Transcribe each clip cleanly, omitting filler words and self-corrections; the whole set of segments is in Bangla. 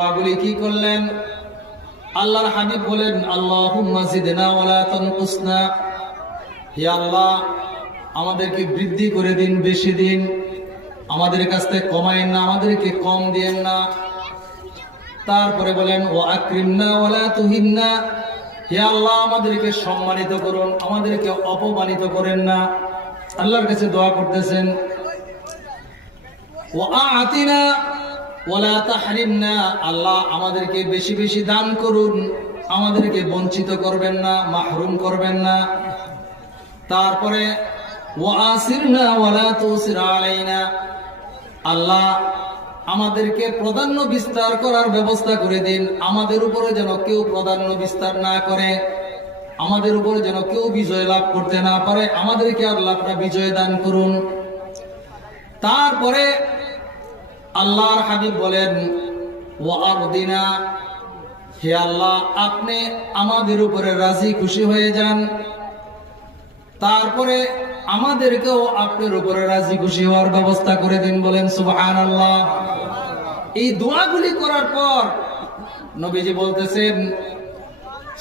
দোয়াগুলি কি করলেন? আল্লাহর হাবিব বলেন, আল্লাহুম্মা জিদনা ওয়ালা তানকুসনা। হে আল্লাহ, আমাদেরকে বৃদ্ধি করে দিন, বেশি দিন, আমাদের কাছ থেকে কমায়েন না, আমাদেরকে কম দিয়েন না। তারপরে বলেন, ওয়া আকরিমনা ওয়ালা তুহিননা। হে আল্লাহ, আমাদেরকে সম্মানিত করুন, আমাদেরকে অপমানিত করেন না। আল্লাহর কাছে দোয়া করতেছেন। ওয়া আতিনা ওয়ালা তাহরিমনা। আল্লাহ, আমাদেরকে বেশি বেশি দান করুন, আমাদেরকে বঞ্চিত করবেন না, মাহরুম করবেন না। তারপরে ওয়া আসিরনা ওয়ালা তুসির আলাইনা। আল্লাহ, আমাদেরকে প্রাধান্য বিস্তার করার ব্যবস্থা করে দিন, আমাদের উপরে যেন কেউ প্রাধান্য বিস্তার না করে, আমাদের উপরে যেন কেউ বিজয় লাভ করতে না পারে, আমাদেরকে আল্লাহ আপনারা বিজয় দান করুন। তারপরে আল্লাহর হাবিব বলেন, ওয়া আরদিনা। হে আল্লাহ, আপনি আমাদের উপরে রাজি খুশি হয়ে যান, তারপরে আমাদেরকেও আপনার উপরে রাজি খুশি হওয়ার ব্যবস্থা করে দিন। বলেন সুবহানাল্লাহ। এই দোয়াগুলি করার পর নবীজি বলতেছেন,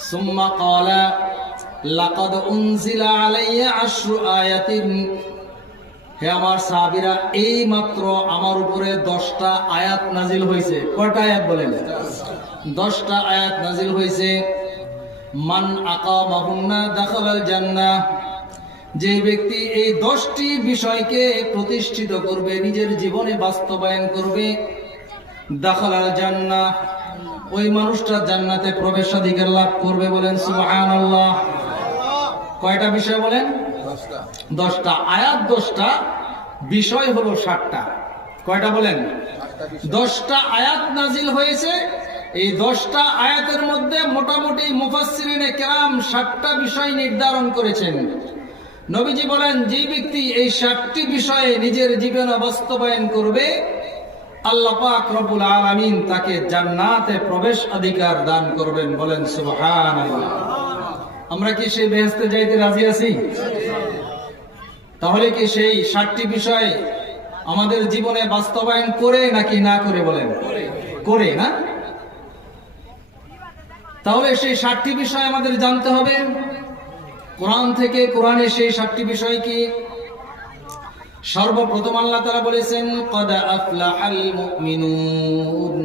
সুম্মা ক্বালা লাকাদ উনজিলা আলাইয়া আশরু আয়াতিন। হে আমার সাহাবীরা, এই মাত্র আমার উপরে 10টা আয়াত নাজিল হয়েছে। কয়টা আয়াত বলেন? 10টা আয়াত নাজিল হয়েছে। মান আকামাহুন্না দাখালাল জান্নাহ। যে ব্যক্তি এই 10টি বিষয়কে প্রতিষ্ঠিত করবে, নিজের জীবনে বাস্তবায়ন করবে, দাখালাল জান্নাহ, ওই মানুষটা জান্নাতে প্রবেশাধিকার লাভ করবে। বলেন সুবহানাল্লাহ। কয়টা বিষয় বলেন? 10টা আয়াত, 10টা বিষয় হলো 60টা। কয়টা বলেন? 10টা আয়াত নাজিল হয়েছে। এই 10টা আয়াতের মধ্যে মোটামুটি মুফাসসিরিনে কেরাম 60টা বিষয় নির্ধারণ করেছেন। নবীজি বলেন, যে ব্যক্তি এই 60টি বিষয়ে নিজের জীবনে বাস্তবায়ন করবে, আল্লাহ পাক রব্বুল আলামিন তাকে জান্নাতে প্রবেশ অধিকার দান করবেন। বলেন সুবহানাল্লাহ। আমরা কি সেই বেহেশতে যাইতে রাজি আছি? তাহলে কি সেই 60টি বিষয় আমাদের জীবনে বাস্তবায়ন করে নাকি না করে? বলেন করে, না? তাহলে সেই 60টি বিষয় আমাদের জানতে হবে কোরআন থেকে। কোরআনে সেই 60টি বিষয় কি? সর্বপ্রথম আল্লাহ তাআলা বলেছেন, ক্বাদ আফলাহাল মুমিনুন।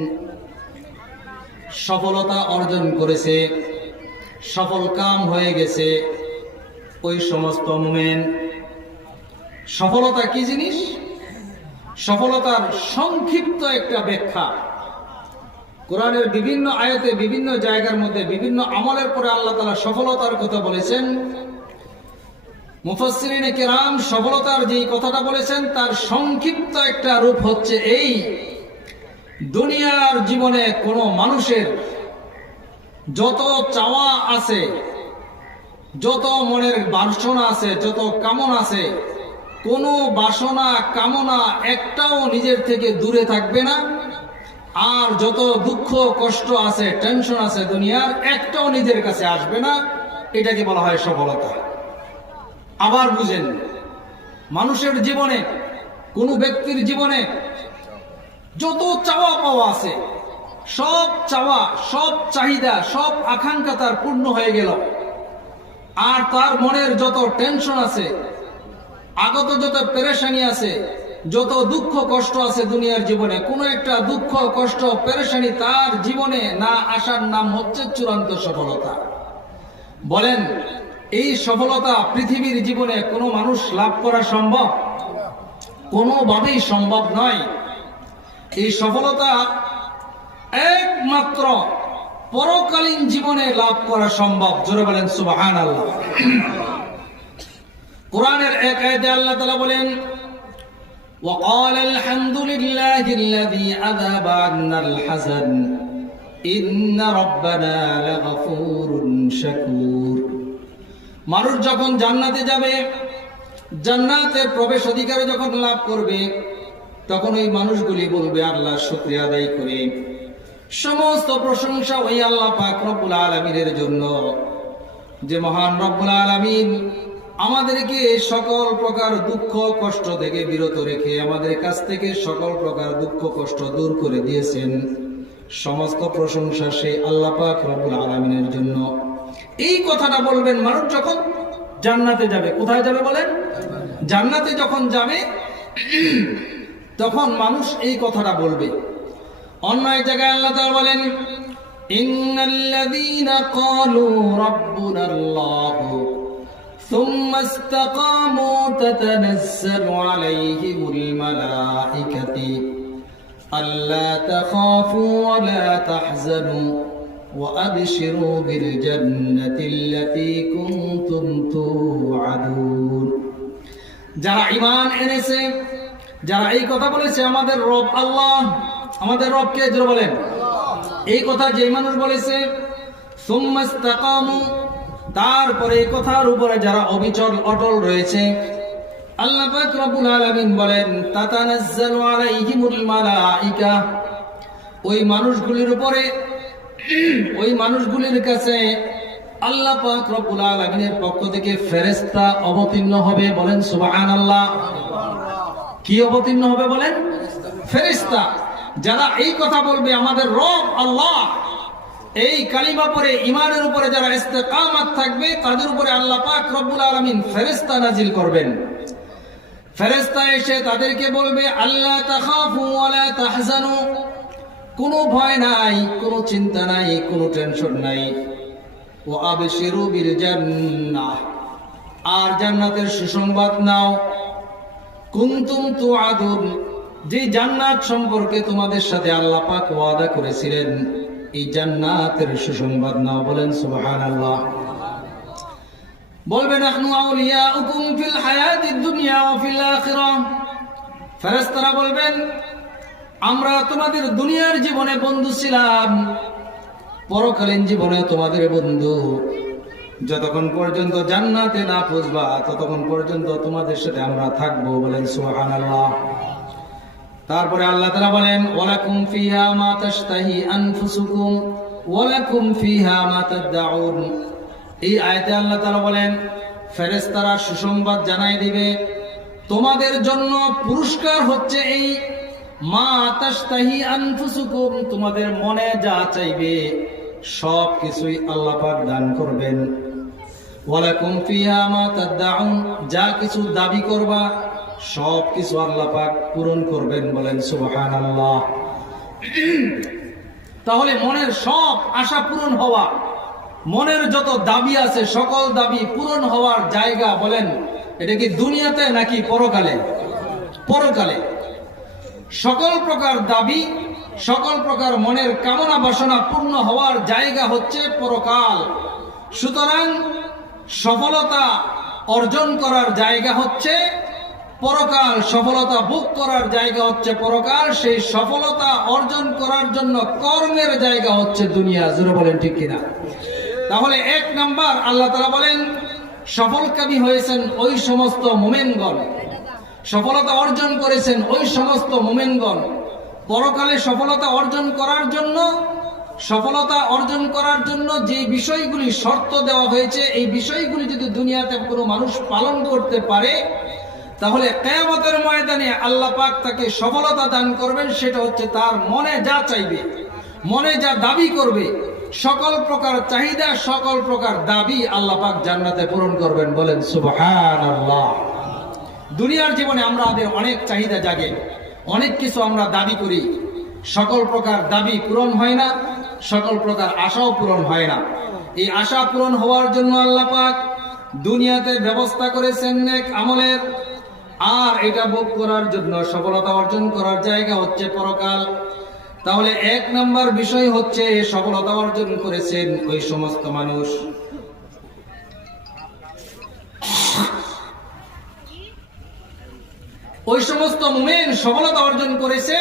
সফলতা অর্জন করেছে, সফল কাম হয়ে গেছে ওই সমস্ত মুমিন। সফলতা কি জিনিস? সফলতার সংক্ষিপ্ত একটা ব্যাখ্যা কোরআনের বিভিন্ন আয়াতে, বিভিন্ন জায়গার মধ্যে, বিভিন্ন আমলের পরে আল্লাহ তাআলা সফলতার কথা বলেছেন। মুফাসসিরিনে কেরাম সফলতার যে কথাটা বলেছেন তার সংক্ষিপ্ত একটা রূপ হচ্ছে এই: দুনিয়ার জীবনে কোনো মানুষের যত চাওয়া আছে, যত মনের বাসনা আছে, যত কামনা আছে, কোনো বাসনা কামনা একটাও নিজের থেকে দূরে থাকবে না। আর যত দুঃখ কষ্ট আছে, টেনশন আছে দুনিয়ার, একটাও নিজের কাছে আসবে না। এটাকে বলা হয় সফলতা। আবার বুঝেন, মানুষের জীবনে, কোন ব্যক্তির জীবনে যত চাওয়া পাওয়া আছে, সব চাওয়া, সব চাহিদা, সব আকাঙ্ক্ষা তার পূর্ণ হয়ে গেল, আর তার মনের যত টেনশন আছে, আগত যত পেরেশানি আছে, যত দুঃখ কষ্ট আছে দুনিয়ার জীবনে, কোন একটা দুঃখ কষ্ট পেরেশানি তার জীবনে না আসার নাম হচ্ছে চূড়ান্ত সফলতা। বলেন, এই সফলতা পৃথিবীর জীবনে কোনো মানুষ লাভ করা সম্ভব? কোনোভাবেই সম্ভব নয়। এই সফলতা একমাত্র পরকালীন জীবনে লাভ করা সম্ভব। জোরে বলেন সুবহানাল্লাহ। কোরআনের এক আয়াতে আল্লাহ তাআলা বলেন, وقال الحمد لله الذي أذهب عنا الحزن إن ربنا لغفور شكور। মানুষ যখন জান্নাতে যাবে, জান্নাতের প্রবেশ অধিকার যখন লাভ করবে, তখন ওই মানুষগুলি বলবে, আল্লাহ শুকরিয়া আদায় করে, সমস্ত প্রশংসা ওই আল্লাহ পাক রব্বুল আলামিনের জন্য, যে মহান রব্বুল আলামিন আমাদেরকে সকল প্রকার দুঃখ কষ্ট থেকে বিরত রেখে আমাদের কাছ থেকে সকল প্রকার দুঃখ কষ্ট দূর করে দিয়েছেন। সমস্ত প্রশংসা সেই আল্লাহ পাক রব্বুল আলামিনের জন্য। এই কথাটা বলবেন মানুষ যখন জান্নাতে যাবে। কোথায় যাবে বলেন? জান্নাতে যখন যাবে তখন মানুষ এই কথাটা বলবে। অন্য এক জায়গায় আল্লাহ তাআলা বলেন, ইন্নাল্লাযীনা ক্বালু রাব্বুনাল্লাহু সুম্মা ইসতাকামু তাতানাজ্জালু আলাইহিমুল মালাঈকাতু আল্লা তাখাফু ওয়া লা তাহজানু ওয়া আবশিরু বিল জান্নাতিল্লাতী কুনতুম তুআদুন। যারা ঈমান এনেছে, যারা এই কথা বলেছে আমাদের রব আল্লাহ, আমাদের রব কে জোরে বলেন। এই কথা যে মানুষ বলেছে, সুম্মা ইসতাকামু, তারপরে এই কথার উপরে যারা অবিচল অটল রয়েছে, আল্লাহ পাক রব্বুল আলামিন বলেন তাতানাজ্জালু আলাইহিমুল মালাঈকা, ওই মানুষগুলির উপরে, ওই মানুষগুলির কাছে আল্লাহ পাক রব্বুল আলামিনের পক্ষ থেকে ফেরেশতা অবতীর্ণ হবে। বলেন সুবহানাল্লাহ। কি অবতীর্ণ হবে বলেন? ফেরেশতা। যারা এই কথা বলবে আমাদের রব আল্লাহ, এই কালিমা পরে ঈমানের উপরে যারা ইস্তেকামাত থাকবে তাদের উপরে আল্লাহ পাক রব্বুল আলামিন ফেরেশতা নাজিল করবেন। ফেরেশতা এসে তাদেরকে বলবে আল্লাহ তাখাফু ওয়া লা তাহজানু, কোনো ভয় নাই, কোনো চিন্তা নাই, কোনো টেনশন নাই। ওয়া আবশিরু বিল জান্নাহ, আর জান্নাতের সুসংবাদ নাও। কুনতুম তুআদুন, যে জান্নাত সম্পর্কে তোমাদের সাথে আল্লাহ পাক ওয়াদা করেছিলেন, এই জান্নাতের সুসংবাদ নাও। বলেন সুবহানাল্লাহ। বলবেন নাহনু আউলিয়াউকুম ফিল হায়াতিদ দুনিয়া ওয়া ফিল আখিরাহ, ফেরেশতারা বলবেন আমরা তোমাদের দুনিয়ার জীবনে বন্ধু ছিলাম, পরকালীন জীবনে তোমাদের বন্ধু। যতক্ষণ পর্যন্ত জান্নাতে না পৌঁছবা ততক্ষণ পর্যন্ত তোমাদের সাথে আমরা থাকবো। বলেন সুবহানাল্লাহ। তারপরে আল্লাহ তাআলা বলেন ওয়ালাকুম ফিহা মা তাশতাহি আনফুসুকুম ওয়ালাকুম ফিহা মা তাদউন। এই আয়াতে আল্লাহ তাআলা বলেন ফেরেশতারা সুসংবাদ জানাই দিবে তোমাদের জন্য পুরস্কার হচ্ছে এই মা তাশতাহি আনফুসুকুম, তোমাদের মনে যা চাইবে সব কিছুই আল্লাহ পাক দান করবেন। ওয়ালাকুম ফিহা মা তাদউন, যা কিছু দাবি করবা সব কিছু আল্লাহ পাক পূরণ করবেন। বলেন সুবহানাল্লাহ। তাহলে মনের সব আশা পূরণ হওয়া, মনের যত দাবি আছে সকল দাবি পূরণ হওয়ার জায়গা বলেন এটা কি দুনিয়াতে নাকি পরকালে? পরকালে। সকল প্রকার দাবি, সকল প্রকার মনের কামনা বাসনা পূর্ণ হওয়ার জায়গা হচ্ছে পরকাল। সুতরাং সফলতা অর্জন করার জায়গা হচ্ছে পরকাল, সফলতা ভোগ করার জায়গা হচ্ছে পরকাল। সেই সফলতা অর্জন করার জন্য কর্মের জায়গা হচ্ছে দুনিয়া। জোরে বলেন ঠিক কিনা? তাহলে এক নাম্বার আল্লাহ তাআলা বলেন সফলকামী হয়েছেন ওই সমস্ত মুমিনগণ, সফলতা অর্জন করেছেন ওই সমস্ত মুমিনগণ। পরকালে সফলতা অর্জন করার জন্য, সফলতা অর্জন করার জন্য যে বিষয়গুলি শর্ত দেওয়া হয়েছে, এই বিষয়গুলি যদি দুনিয়াতে কোনো মানুষ পালন করতে পারে তাহলে কিয়ামতের ময়দানে আল্লাহ পাক তাকে সফলতা দান করবেন। সেটা হচ্ছে তার মনে যা চাইবে, মনে যা দাবি করবে, সকল প্রকার চাহিদা, সকল প্রকার দাবি আল্লাহ পাক জান্নাতে পূরণ করবেন। বলেন সুবহানাল্লাহ। দুনিয়ার জীবনে আমাদের অনেক চাহিদা জাগে, অনেক কিছু আমরা দাবি করি, সকল প্রকার দাবি পূরণ হয় না, সকল প্রকার আশাও পূরণ হয় না। এই আশা পূরণ হওয়ার জন্য আল্লাহ পাক দুনিয়াতে ব্যবস্থা করেছেন নেক আমলের, আর এটা ভোগ করার জন্য সফলতা অর্জন করার জায়গা হচ্ছে পরকাল। তাহলে এক নাম্বার বিষয় হচ্ছে সফলতা অর্জন করেছেন ওই সমস্ত মানুষ। ওই সমস্ত মুমিন সফলতা অর্জন করেছে,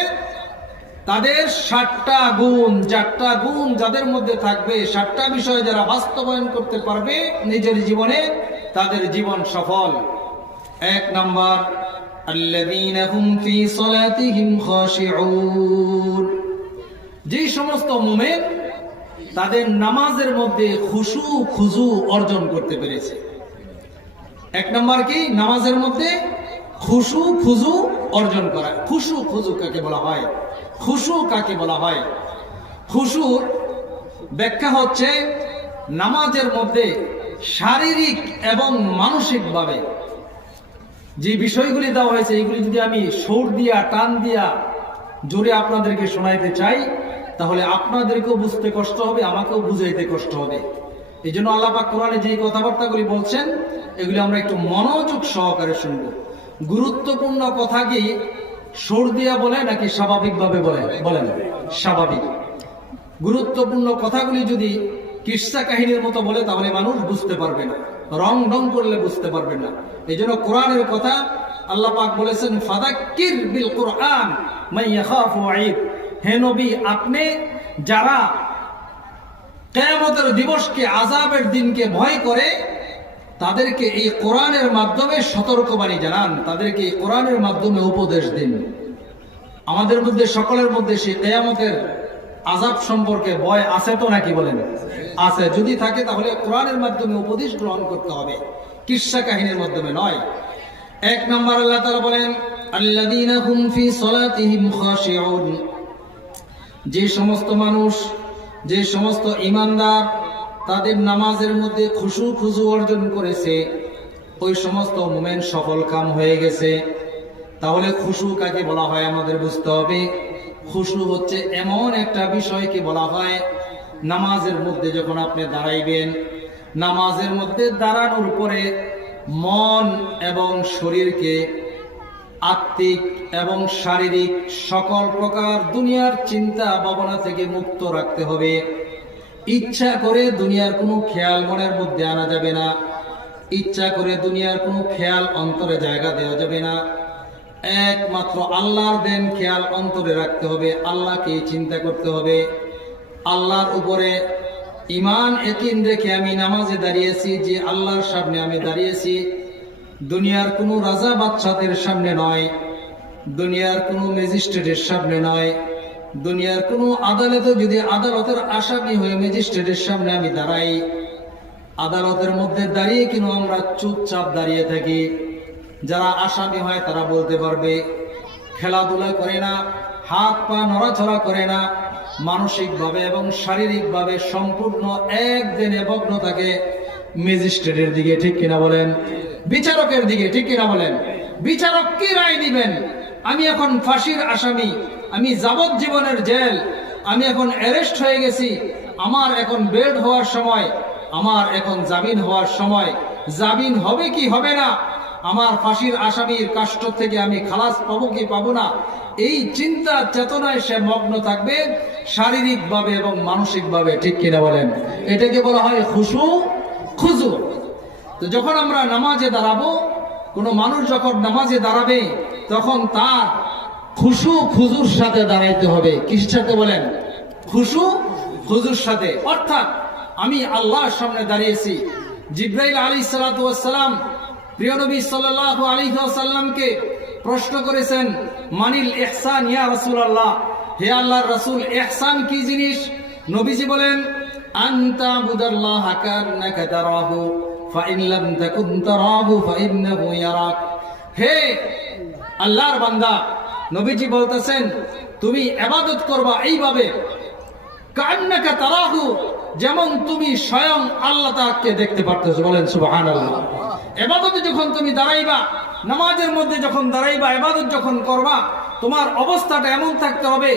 তাদের 7টা গুণ, 4টা গুণ যাদের মধ্যে থাকবে, 7টা বিষয় যারা বাস্তবায়ন করতে পারবে নিজের জীবনে, তাদের জীবন সফল। এক নাম্বার আল্লাযীনা হুম ফী সালাতিহিম খাশিউন, যে সমস্ত মুমিন তাদের নামাজের মধ্যে খুশু খুজু অর্জন করতে পেরেছে। এক নাম্বার কি? নামাজের মধ্যে খুশু খুজু অর্জন করা। খুশু খুজু কাকে বলা হয়? খুশু কাকে বলা হয়? খুশুর ব্যাখ্যা হচ্ছে নামাজের মধ্যে শারীরিক এবং মানসিকভাবে যে বিষয়গুলি দেওয়া হয়েছে, এগুলি যদি আমি সুর দিয়া টান দিয়া জোরে আপনাদেরকে শোনাইতে চাই, তাহলে আপনাদেরকেও বুঝতে কষ্ট হবে, আমাকেও বুঝাইতে কষ্ট হবে। এই জন্য আল্লাহ পাক কোরআনে যে কথাবার্তাগুলি বলছেন, এগুলি আমরা একটু মনোযোগ সহকারে শুনবো। গুরুত্বপূর্ণ কথা কি সুর দিয়া বলে নাকি স্বাভাবিকভাবে বলেন? স্বাভাবিক। গুরুত্বপূর্ণ কথাগুলি যদি কিসসা কাহিনীর মতো বলে, তাহলে মানুষ বুঝতে পারবে না, রং ঢং করলে বুঝতে পারবে না। এই জন্য কোরআনের কথা আল্লাহ পাক বলেছেন, ফাযাক্কির বিল কুরআন মান ইয়াখাফু ওয়াঈদ। হে নবী, আপনি যারা কিয়ামতের দিবসকে, আযাবের দিনকে ভয় করে, তাদেরকে এই কোরআনের মাধ্যমে সতর্কবাণী জানান, তাদেরকে এই কোরআনের মাধ্যমে উপদেশ দিন। আমাদের মধ্যে, সকলের মধ্যে সেই কিয়ামতের আযাব সম্পর্কে ভয় আছে তো নাকি বলেন? আছে। যদি থাকে তাহলে কোরআনের মাধ্যমে উপদেশ গ্রহণ করতে হবে, কিসসা কাহিনীর মাধ্যমে নয়। এক নম্বর আল্লাহ তাআলা বলেন, আল্লাযীনা হুম ফি সালাতিহিম খাশিউন। যে সমস্ত মানুষ, যে সমস্ত ঈমানদার তাদের নামাজের মধ্যে খুশু অর্জন করেছে, ওই সমস্ত মুমিন সফল কাম হয়ে গেছে। তাহলে খুশু কাকে বলা হয় আমাদের বুঝতে হবে। খুশু হচ্ছে এমন একটা বিষয়কে বলা হয়, নামাজের মধ্যে যখন আপনি দাঁড়াইবেন, নামাজের মধ্যে দাঁড়ানোর পরে মন এবং শরীরকে আত্মিক এবং শারীরিক সকল প্রকার দুনিয়ার চিন্তা ভাবনা থেকে মুক্ত রাখতে হবে। ইচ্ছা করে দুনিয়ার কোনো খেয়াল মনের মধ্যে আনা যাবে না, ইচ্ছা করে দুনিয়ার কোনো খেয়াল অন্তরে জায়গা দেওয়া যাবে না। একমাত্র আল্লাহর দেন খেয়াল অন্তরে রাখতে হবে, আল্লাহকে চিন্তা করতে হবে। আল্লাহর উপরে ঈমান ইয়াকিন রেখে আমি নামাজে দাঁড়িয়েছি, যে আল্লাহর সামনে আমি দাঁড়িয়েছি, দুনিয়ার কোনো রাজা বাদশাহের সামনে নয়, দুনিয়ার কোনো ম্যাজিস্ট্রেটের সামনে নয়, দুনিয়ার কোনো আদালতে যদি আদালতের আসামি হয়ে ম্যাজিস্ট্রেটের সামনে আমি দাঁড়াই, আদালতের মধ্যে দাঁড়িয়ে কিন্তু আমরা চুপচাপ দাঁড়িয়ে থাকি। যারা আসামি হয় তারা বলতে পারবে, খেলাধুলা করে না, হাত পা নড়াচড়া করে না, মানসিকভাবে এবং শারীরিকভাবে সম্পূর্ণ একদিনে মগ্ন থাকে ম্যাজিস্ট্রেটের দিকে, ঠিক কিনা বলেন? বিচারকের দিকে, ঠিক কিনা বলেন? বিচারক কি রায় দিবেন? আমি এখন ফাঁসির আসামি, আমি যাবজ্জীবনের জেল, আমি এখন অ্যারেস্ট হয়ে গেছি, আমার এখন বেড হওয়ার সময়, আমার এখন জামিন হওয়ার সময়, জামিন হবে কি হবে না, আমার ফাঁসির আসামির কাষ্ট থেকে আমি খালাস পাবো কি পাবো না, এই চিন্তা চেতনায় সে মগ্ন থাকবে শারীরিকভাবে এবং মানসিকভাবে, ঠিক কিনা বলেন? এটাকে বলা হয় খুজু। তো যখন আমরা নামাজে দাঁড়াবো, কোনো মানুষ যখন নামাজে দাঁড়াবে, তখন তার খুজুর সাথে দাঁড়াইতে হবে। কিসের সাথে বলেন? খুজুর সাথে। অর্থাৎ আমি আল্লাহর সামনে দাঁড়িয়েছি। জিবরাইল আলাইহিস সালাতু ওয়াস সালাম প্রিয় নবী সাল্লাল্লাহু আলাইহি ওয়াসাল্লামকে প্রশ্ন করেছেন, মানিল ইহসান ইয়া রাসূলুল্লাহ, হে আল্লাহর রাসূল, ইহসান কি জিনিস? নবীজি বলেন, আনতা বুদাল্লাহ কান্নাকা তারাহু ফাইন লাম তাকুন তারাহু ফাইন্নাহু ইয়ারাক। হে আল্লাহর বান্দা, নবীজি বলতেছেন তুমি ইবাদত করবা এইভাবে, কান্নাকা তারাহু, যেমন তুমি স্বয়ং আল্লাহ তাআলাকে দেখতে পারতেছো। বলেন সুবহানাল্লাহ। ইবাদতে যখন তুমি দাঁড়াইবা, নামাজের মধ্যে যখন দাঁড়াইবা, ইবাদত যখন করবা, তোমার অবস্থাটা এমন থাকতে হবে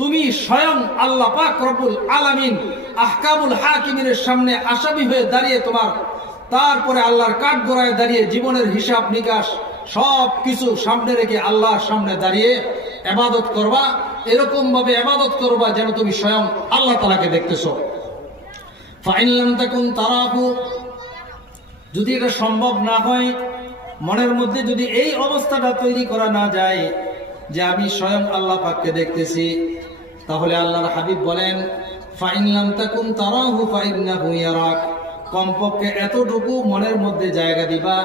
তুমি স্বয়ং আল্লাহ পাক রব্বুল আলামিন আহকামুল হাকিমের সামনে আসামি হয়ে দাঁড়িয়ে, তোমার তারপরে আল্লাহর কাঠগড়ায় দাঁড়িয়ে জীবনের হিসাব নিকাশ সব কিছু সামনে রেখে আল্লাহর সামনে দাঁড়িয়ে ইবাদত করবা। এরকম ভাবে ইবাদত করবা যেন তুমি স্বয়ং আল্লাহ তাআলাকে দেখতেছো। ফাইন লাম তাকুন তারাহু, যদি এটা সম্ভব না হয়, মনের মধ্যে যদি এই অবস্থাটা তৈরি করা না যায় যে আমি স্বয়ং আল্লাহ পাককে দেখতেছি, তাহলে আল্লাহর হাবিব বলেন, ফাইন লাম তাকুন তারাহু ফাইন্নাহু ইয়ারাক, কমপক্ষে এতটুকু মনের মধ্যে জায়গা দিবা,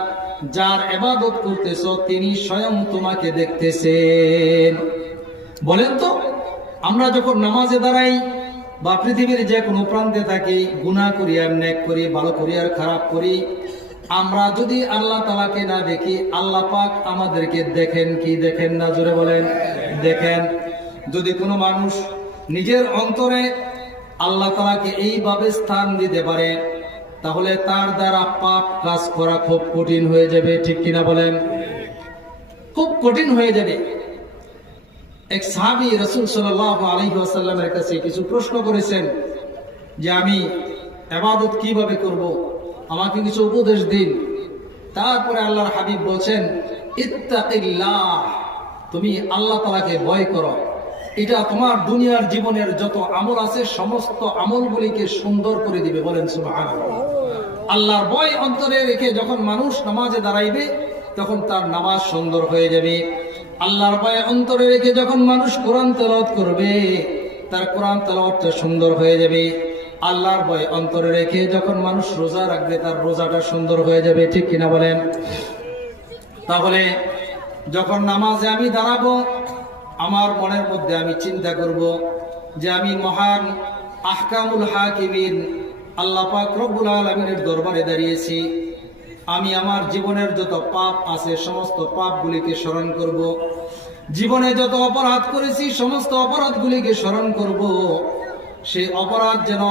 যার ইবাদত করতেছো তিনি স্বয়ং তোমাকে দেখতেছেন। বলেন তো, আমরা যখন নামাজে দাঁড়াই বা পৃথিবীর যে কোনো প্রান্তে থাকি, গুনাহ করি আর নেক করি, ভালো করি আর খারাপ করি, আমরা যদি আল্লাহ তাআলাকে না দেখি, আল্লাহ পাক আমাদেরকে দেখেন কি দেখেন না? জোরে বলেন, দেখেন। যদি কোনো মানুষ নিজের অন্তরে আল্লাহ তাআলাকে এইভাবে স্থান দিতে পারে, তাহলে তার দ্বারা পাপ কাজ করা খুব কঠিন হয়ে যাবে। ঠিক কিনা বলেন? খুব কঠিন হয়ে যাবে। এক সাহাবী রাসূল সাল্লাল্লাহু আলাইহি ওয়াসাল্লামের কাছে কিছু প্রশ্ন করেছেন যে আমি ইবাদত কিভাবে করব, আমাকে কিছু উপদেশ দিন। তারপরে আল্লাহর হাবিব বলেন, ইত্তাকিল্লাহ, তুমি আল্লাহ তাআলাকে ভয় করো। এটা তোমার দুনিয়ার জীবনের যত আমল আছে সমস্ত আমলগুলিকে সুন্দর করে দিবে। বলেন সুবহানাল্লাহ। আল্লাহর ভয় অন্তরে রেখে যখন মানুষ নামাজে দাঁড়াইবে তখন তার নামাজ সুন্দর হয়ে যাবে। আল্লাহর ভয় অন্তরে রেখে যখন মানুষ কোরআন তেলাওয়াত করবে তার কোরআন তেলাওয়াতটা সুন্দর হয়ে যাবে। আল্লাহর ভয় অন্তরে রেখে যখন মানুষ রোজা রাখবে তার রোজাটা সুন্দর হয়ে যাবে। ঠিক কিনা বলেন? তাহলে যখন নামাজে আমি দাঁড়াবো আমার মনের মধ্যে আমি চিন্তা করব যে আমি মহান আহকামুল হাকিমিন আল্লাহ পাক রব্বুল আলামিনের দরবারে দাঁড়িয়েছি। আমি আমার জীবনের যত পাপ আছে সমস্ত পাপগুলিকে স্মরণ করব। জীবনে যত অপরাধ করেছি সমস্ত অপরাধগুলিকে স্মরণ করব। সেই অপরাধ যেন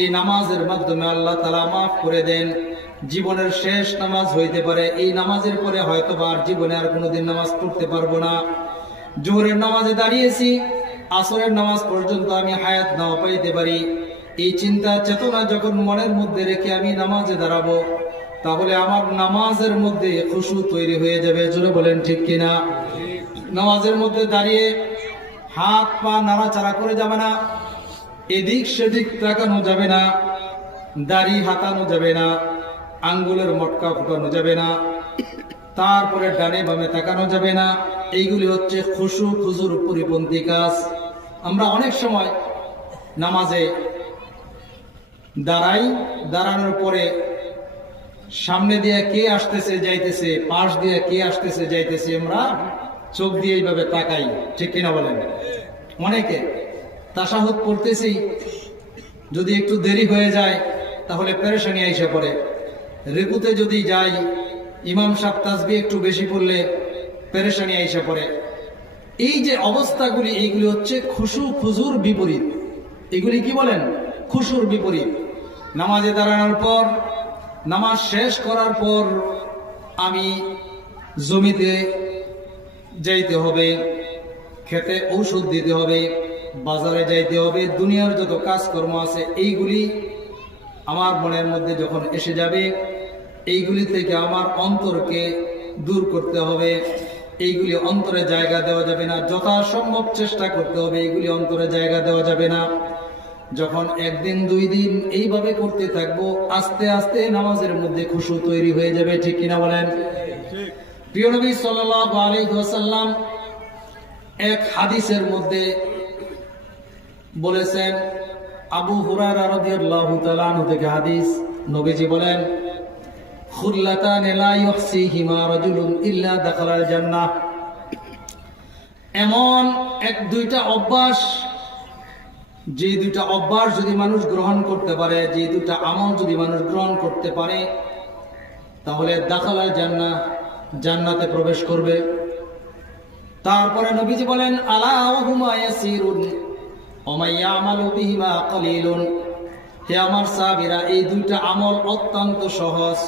এই নামাজের মাধ্যমে আল্লাহ তাআলা মাফ করে দেন। জীবনের শেষ নামাজ হইতে পারে, এই নামাজের পরে হয়তো আর জীবনে আর কোনোদিন নামাজ পড়তে পারবো না। জোহরের নামাজে দাঁড়িয়েছি, আসরের নামাজ পর্যন্ত আমি হায়াত নাও পাইতে পারি। এই চিন্তা চেতনা যখন মনের মধ্যে রেখে আমি নামাজে দাঁড়াবো তাহলে আমার নামাজের মধ্যে খুশু তৈরি হয়ে যাবে। জোরে বলেন ঠিক কিনা? নামাজের মধ্যে দাঁড়িয়ে হাত পা নাড়াচাড়া করে যাবে না, এদিক সেদিক তাকানো যাবে না, দাড়ি হাতানো যাবে না, আঙ্গুলের মটকা ফুটানো যাবে না, তারপরে ডানে বামে তাকানো যাবে না। এইগুলি হচ্ছে খুশু খুজুর পরিপন্থী কাজ। আমরা অনেক সময় নামাজে দাঁড়াই, দাঁড়ানোর পরে সামনে দিয়ে কে আসতেছে যাইতেছে, পাশ দিয়ে কে আসতেছে যাইতেছে, আমরা চোখ দিয়ে এইভাবে তাকাই। ঠিক কিনা বলেন? অনেকে তাশাহুদ পড়তেছি, যদি একটু দেরি হয়ে যায় তাহলে পেরেশানি আইসা পড়ে। রুকুতে যদি যাই ইমাম সাহেব তাসবিহ একটু বেশি পড়লে পেরেশানি আইসা পড়ে। এই যে অবস্থাগুলি এইগুলি হচ্ছে খুশু খুজুর বিপরীত। এগুলি কি বলেন? খুশুর বিপরীত। নামাজে দাঁড়ানোর পর, নামাজ শেষ করার পর আমি জমিতে যাইতে হবে, খেতে ঔষধ দিতে হবে, বাজারে যাইতে হবে, দুনিয়ার যত কাজকর্ম আছে এইগুলি আমার মনের মধ্যে যখন এসে যাবে এইগুলি থেকে আমার অন্তরকে দূর করতে হবে। এইগুলি অন্তরে জায়গা দেওয়া যাবে না। যথাসম্ভব চেষ্টা করতে হবে এইগুলি অন্তরে জায়গা দেওয়া যাবে না। যখন একদিন দুই দিন এইভাবে করতে থাকবো আস্তে আস্তে নামাজের মধ্যে খুশু তৈরি হয়ে যাবে। ঠিক কিনা বলেন? প্রিয় নবী সাল্লাল্লাহু আলাইহি ওয়াসাল্লাম এক হাদিসের মধ্যে বলেছেন, আবু হুরায়রা রাদিয়াল্লাহু তাআলা আনহু থেকে হাদিস, নবীজি বলেন, খুল্লাতান লা ইহসিহিমা রাজুলুন ইল্লা দাখালাল জান্নাহ। এমন এক দুইটা অভ্যাস, যে দুইটা অভ্যাস যদি মানুষ গ্রহণ করতে পারে, যে দুইটা আমল যদি মানুষ গ্রহণ করতে পারে তাহলে দাখালাল জান্নাহ, জান্নাতে প্রবেশ করবে। তারপরে নবীজি বলেন, আলা ওয়াহুমা ইয়াসিরুন ওয়া মান ইয়ামালু বিহিমা কালিলুন। হে আমার সাহাবীরা, এই দুইটা আমল অত্যন্ত সহজ,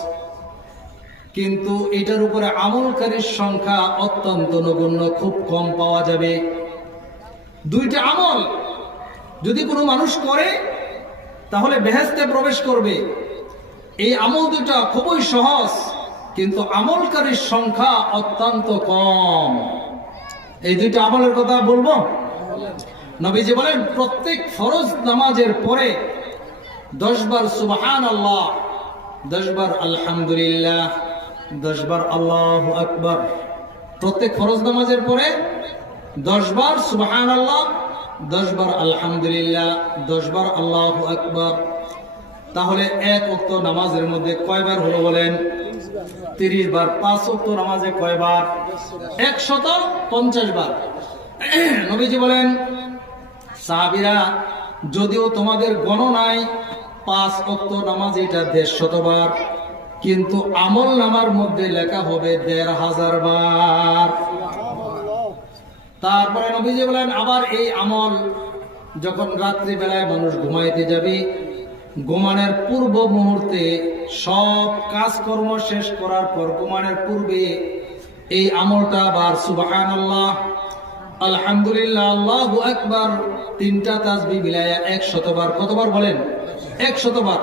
কিন্তু এটার উপরে আমলকারীর সংখ্যা অত্যন্ত নগণ্য, খুব কম পাওয়া যাবে। দুইটা আমল যদি কোনো মানুষ করে তাহলে বেহেশতে প্রবেশ করবে। এই আমল দুটা খুবই সহজ, কিন্তু আমলকারীর সংখ্যা অত্যন্ত কম। এই দুইটা আমলের কথা বলবো। নবীজি বলেন, প্রত্যেক ফরজ নামাজের পরে 10 বার সুবহানাল্লাহ, 10 বার আলহামদুলিল্লাহ, 10 বার আল্লাহু আকবার। প্রত্যেক ফরজ নামাজের পরে 10 বার সুবহানাল্লাহ, 10 বার আলহামদুলিল্লাহ, 10 বার আল্লাহু আকবার। তাহলে এক ওয়াক্ত নামাজের মধ্যে কয়বার হলো বলেন? 30 বার। 5 ওয়াক্ত নামাজে কয়বার? 150 বার। নবীজি বলেন, সাহাবীরা, যদিও তোমাদের গণনায় 5 ওয়াক্ত নামাজ এটা 150 বার, কিন্তু আমল নামার মধ্যে লেখা হবে 1500 বার। তারপরে নবীজি বলেন, আবার এই আমল যখন রাত্রিবেলায় মানুষ ঘুমাইতে যাবে, ঘুমানোর পূর্ব মুহূর্তে সব কাজকর্ম শেষ করার পর ঘুমানোর পূর্বে এই আমলটা বার সুবহানাল্লাহ, আলহামদুলিল্লাহ, আল্লাহু আকবার, তিনটা তাসবিহ মিলায়া 100 বার। কতবার বলেন? 100 বার।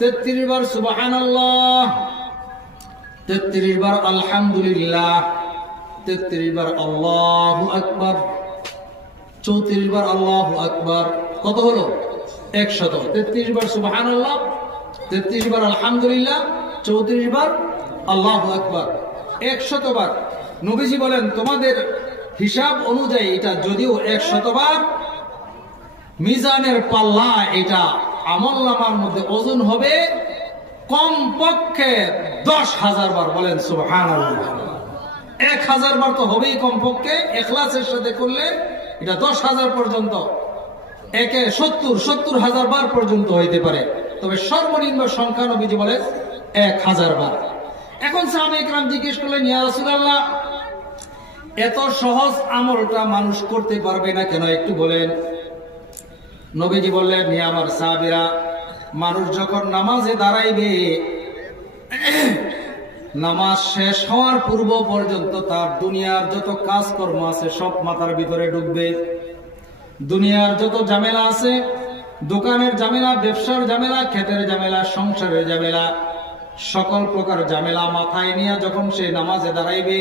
33 বার সুবহানাল্লাহ, 33 বার আলহামদুলিল্লাহ, 33 বার আল্লাহু আকবার, 34 বার আল্লাহু আকবার। কত হলো? 100। 33 বার সুবহানাল্লাহ, 33 বার আলহামদুলিল্লাহ, 34 বার আল্লাহু আকবার, 100 বার। নবীজি বলেন তোমাদের হিসাব অনুযায়ী এটা যদিও 100 বার, মিজানের পাল্লা এটা আমলনামার মধ্যে ওজন হবে কমপক্ষে 10,000 বার। বলেন সুবহানাল্লাহ। 1000 বার তো হবেই কমপক্ষে, ইখলাসের সাথে করলে এটা 10,000 পর্যন্ত, একে 70,000 বার পর্যন্ত হইতে পারে। তবে সর্বনিম্ন সংখ্যা নবীজি বলেন 1000 বার। এখন সাহাবায়ে কেরাম জিজ্ঞেস করলেন, ইয়া রাসূলুল্লাহ, এত সহজ আমলটা মানুষ করতে পারবে না কেন, একটু বলেন। নবীজি বললেন, হে আমার সাহাবীরা, মানুষ যখন নামাজে দাঁড়াইবে, নামাজ শেষ হওয়ার পূর্ব পর্যন্ত তার দুনিয়ার যত কাজকর্ম আছে সব মাথার ভিতরে ঢুকবে। দুনিয়ার যত ঝামেলা আছে, দোকানের ঝামেলা, ব্যবসার ঝামেলা, ক্ষেতের ঝামেলা, সংসারের ঝামেলা, সকল প্রকার ঝামেলা মাথায় নিয়ে যখন সে নামাজে দাঁড়াইবে,